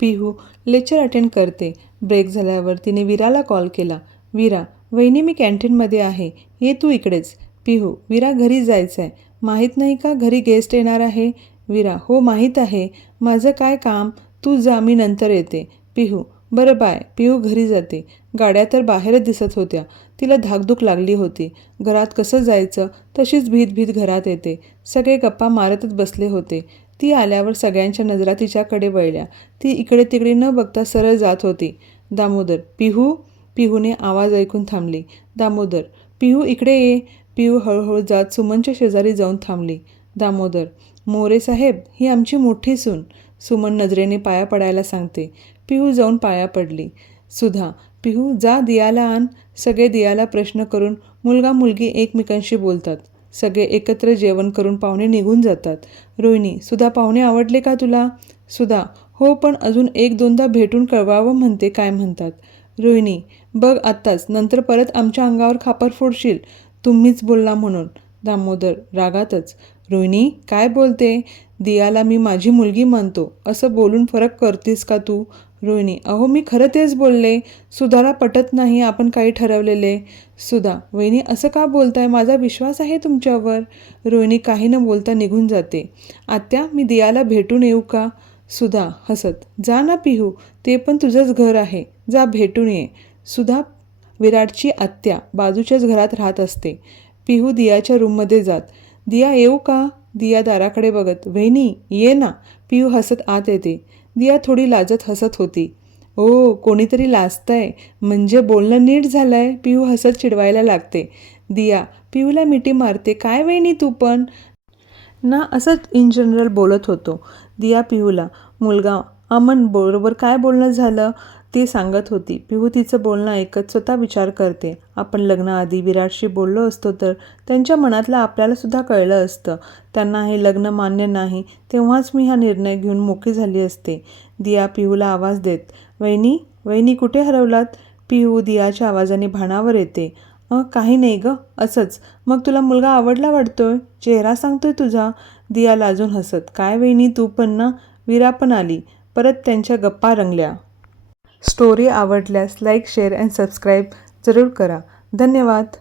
पिहू लेक्चर अटेंड करते. ब्रेक झाल्यावर तिने वीराला कॉल केला. वीरा, वहिनी मी कॅन्टीनमध्ये आहे, ये तू इकडेच. पिहू, वीरा घरी जायचं आहे. माहीत नाही का घरी गेस्ट येणार आहे? वीरा, हो माहीत आहे. माझं काय काम, तू जा, मी नंतर येते. पिहू, बरं बाय. पिहू घरी जाते. गाड्या तर बाहेरच दिसत होत्या. तिला धाकधूक लागली होती. घरात कसं जायचं तशीच भीत भीत घरात येते. सगळे गप्पा मारतच बसले होते. ती आल्यावर सगळ्यांच्या नजरा तिच्याकडे वळल्या. ती इकडे तिकडे न बघता सरळ जात होती. दामोदर, पिहू. पिहूने आवाज ऐकून थांबली. दामोदर, पिहू इकडे ये. पिहू हळूहळू जात सुमनच्या शेजारी जाऊन थांबली. दामोदर, मोरे साहेब, ही आमची मोठी सून. सुमन नजरेने पाया पडायला सांगते. पिहू जाऊन पाया पडली. सुधा, पिहू जा दियाला आण. सगळे दियाला प्रश्न करून मुलगा मुलगी एकमेकांशी बोलतात. सगळे एकत्र जेवण करून पाहुणे निघून जातात. रोहिणी, सुधा, पाहुणे आवडले का तुला? सुधा, हो, पण अजून 1-2दा भेटून कळवावं म्हणते काय म्हणतात. रोहिणी, बघ आत्ताच, नंतर परत आमच्या अंगावर खापर फोडशील. तुम्हीच बोलला म्हणून. दामोदर रागातच, रोहिणी काय बोलते? दियाला मी माझी मुलगी मानतो, असं बोलून फरक करतेस का तू? रोहिणी, अहो मी खरं तेच बोलले. सुधाला पटत नाही आपण काही ठरवलेले. सुधा, वहिनी असं का बोलताय? माझा विश्वास आहे तुमच्यावर. रोहिणी काही न बोलता निघून जाते. आत्या, मी दियाला भेटून येऊ का? सुधा हसत, जा ना पिहू, ते पण तुझंच घर आहे, जा भेटून ये. सुधा, विराटची आत्या बाजूच्याच घरात राहत असते. पिहू दियाच्या रूममध्ये जात, दिया येऊ का? दिया दाराकडे बघत, वहिनी ये ना. पिहू हसत आत येते. दिया थोडी लाजत हसत होती. ओ, कोणीतरी लाजतंय, म्हणजे बोलणं नीट झालंय. पिहू हसत चिडवायला लागते. दिया पिहूला मिठी मारते, काय वहिनी तू पण ना, असंच इन जनरल बोलत होतो. दिया पिहूला, मुलगा अमन बरोबर काय बोलणं झालं ते सांगत होती. पिहू तिचं बोलणं ऐकत स्वतः विचार करते, आपण लग्नाआधी विराटशी बोललो असतो तर त्यांच्या मनातलं आपल्यालासुद्धा कळलं असतं. त्यांना हे लग्न मान्य नाही, तेव्हाच मी हा निर्णय घेऊन मोकळी झाली असते. दिया पिहूला आवाज देत, वहिनी, वहिनी कुठे हरवलात? पिहू दियाच्या आवाजाने भानावर येते. काही नाही गं, असंच. मग तुला मुलगा आवडला वाटतोय, चेहरा सांगतोय तुझा. दिया लाजून हसत, काय वहिनी तू पण ना. वीरा पण आली. परत त्यांच्या गप्पा रंगल्या. स्टोरी आवडल्यास लाईक, शेअर अँड सबस्क्राईब जरूर करा. धन्यवाद.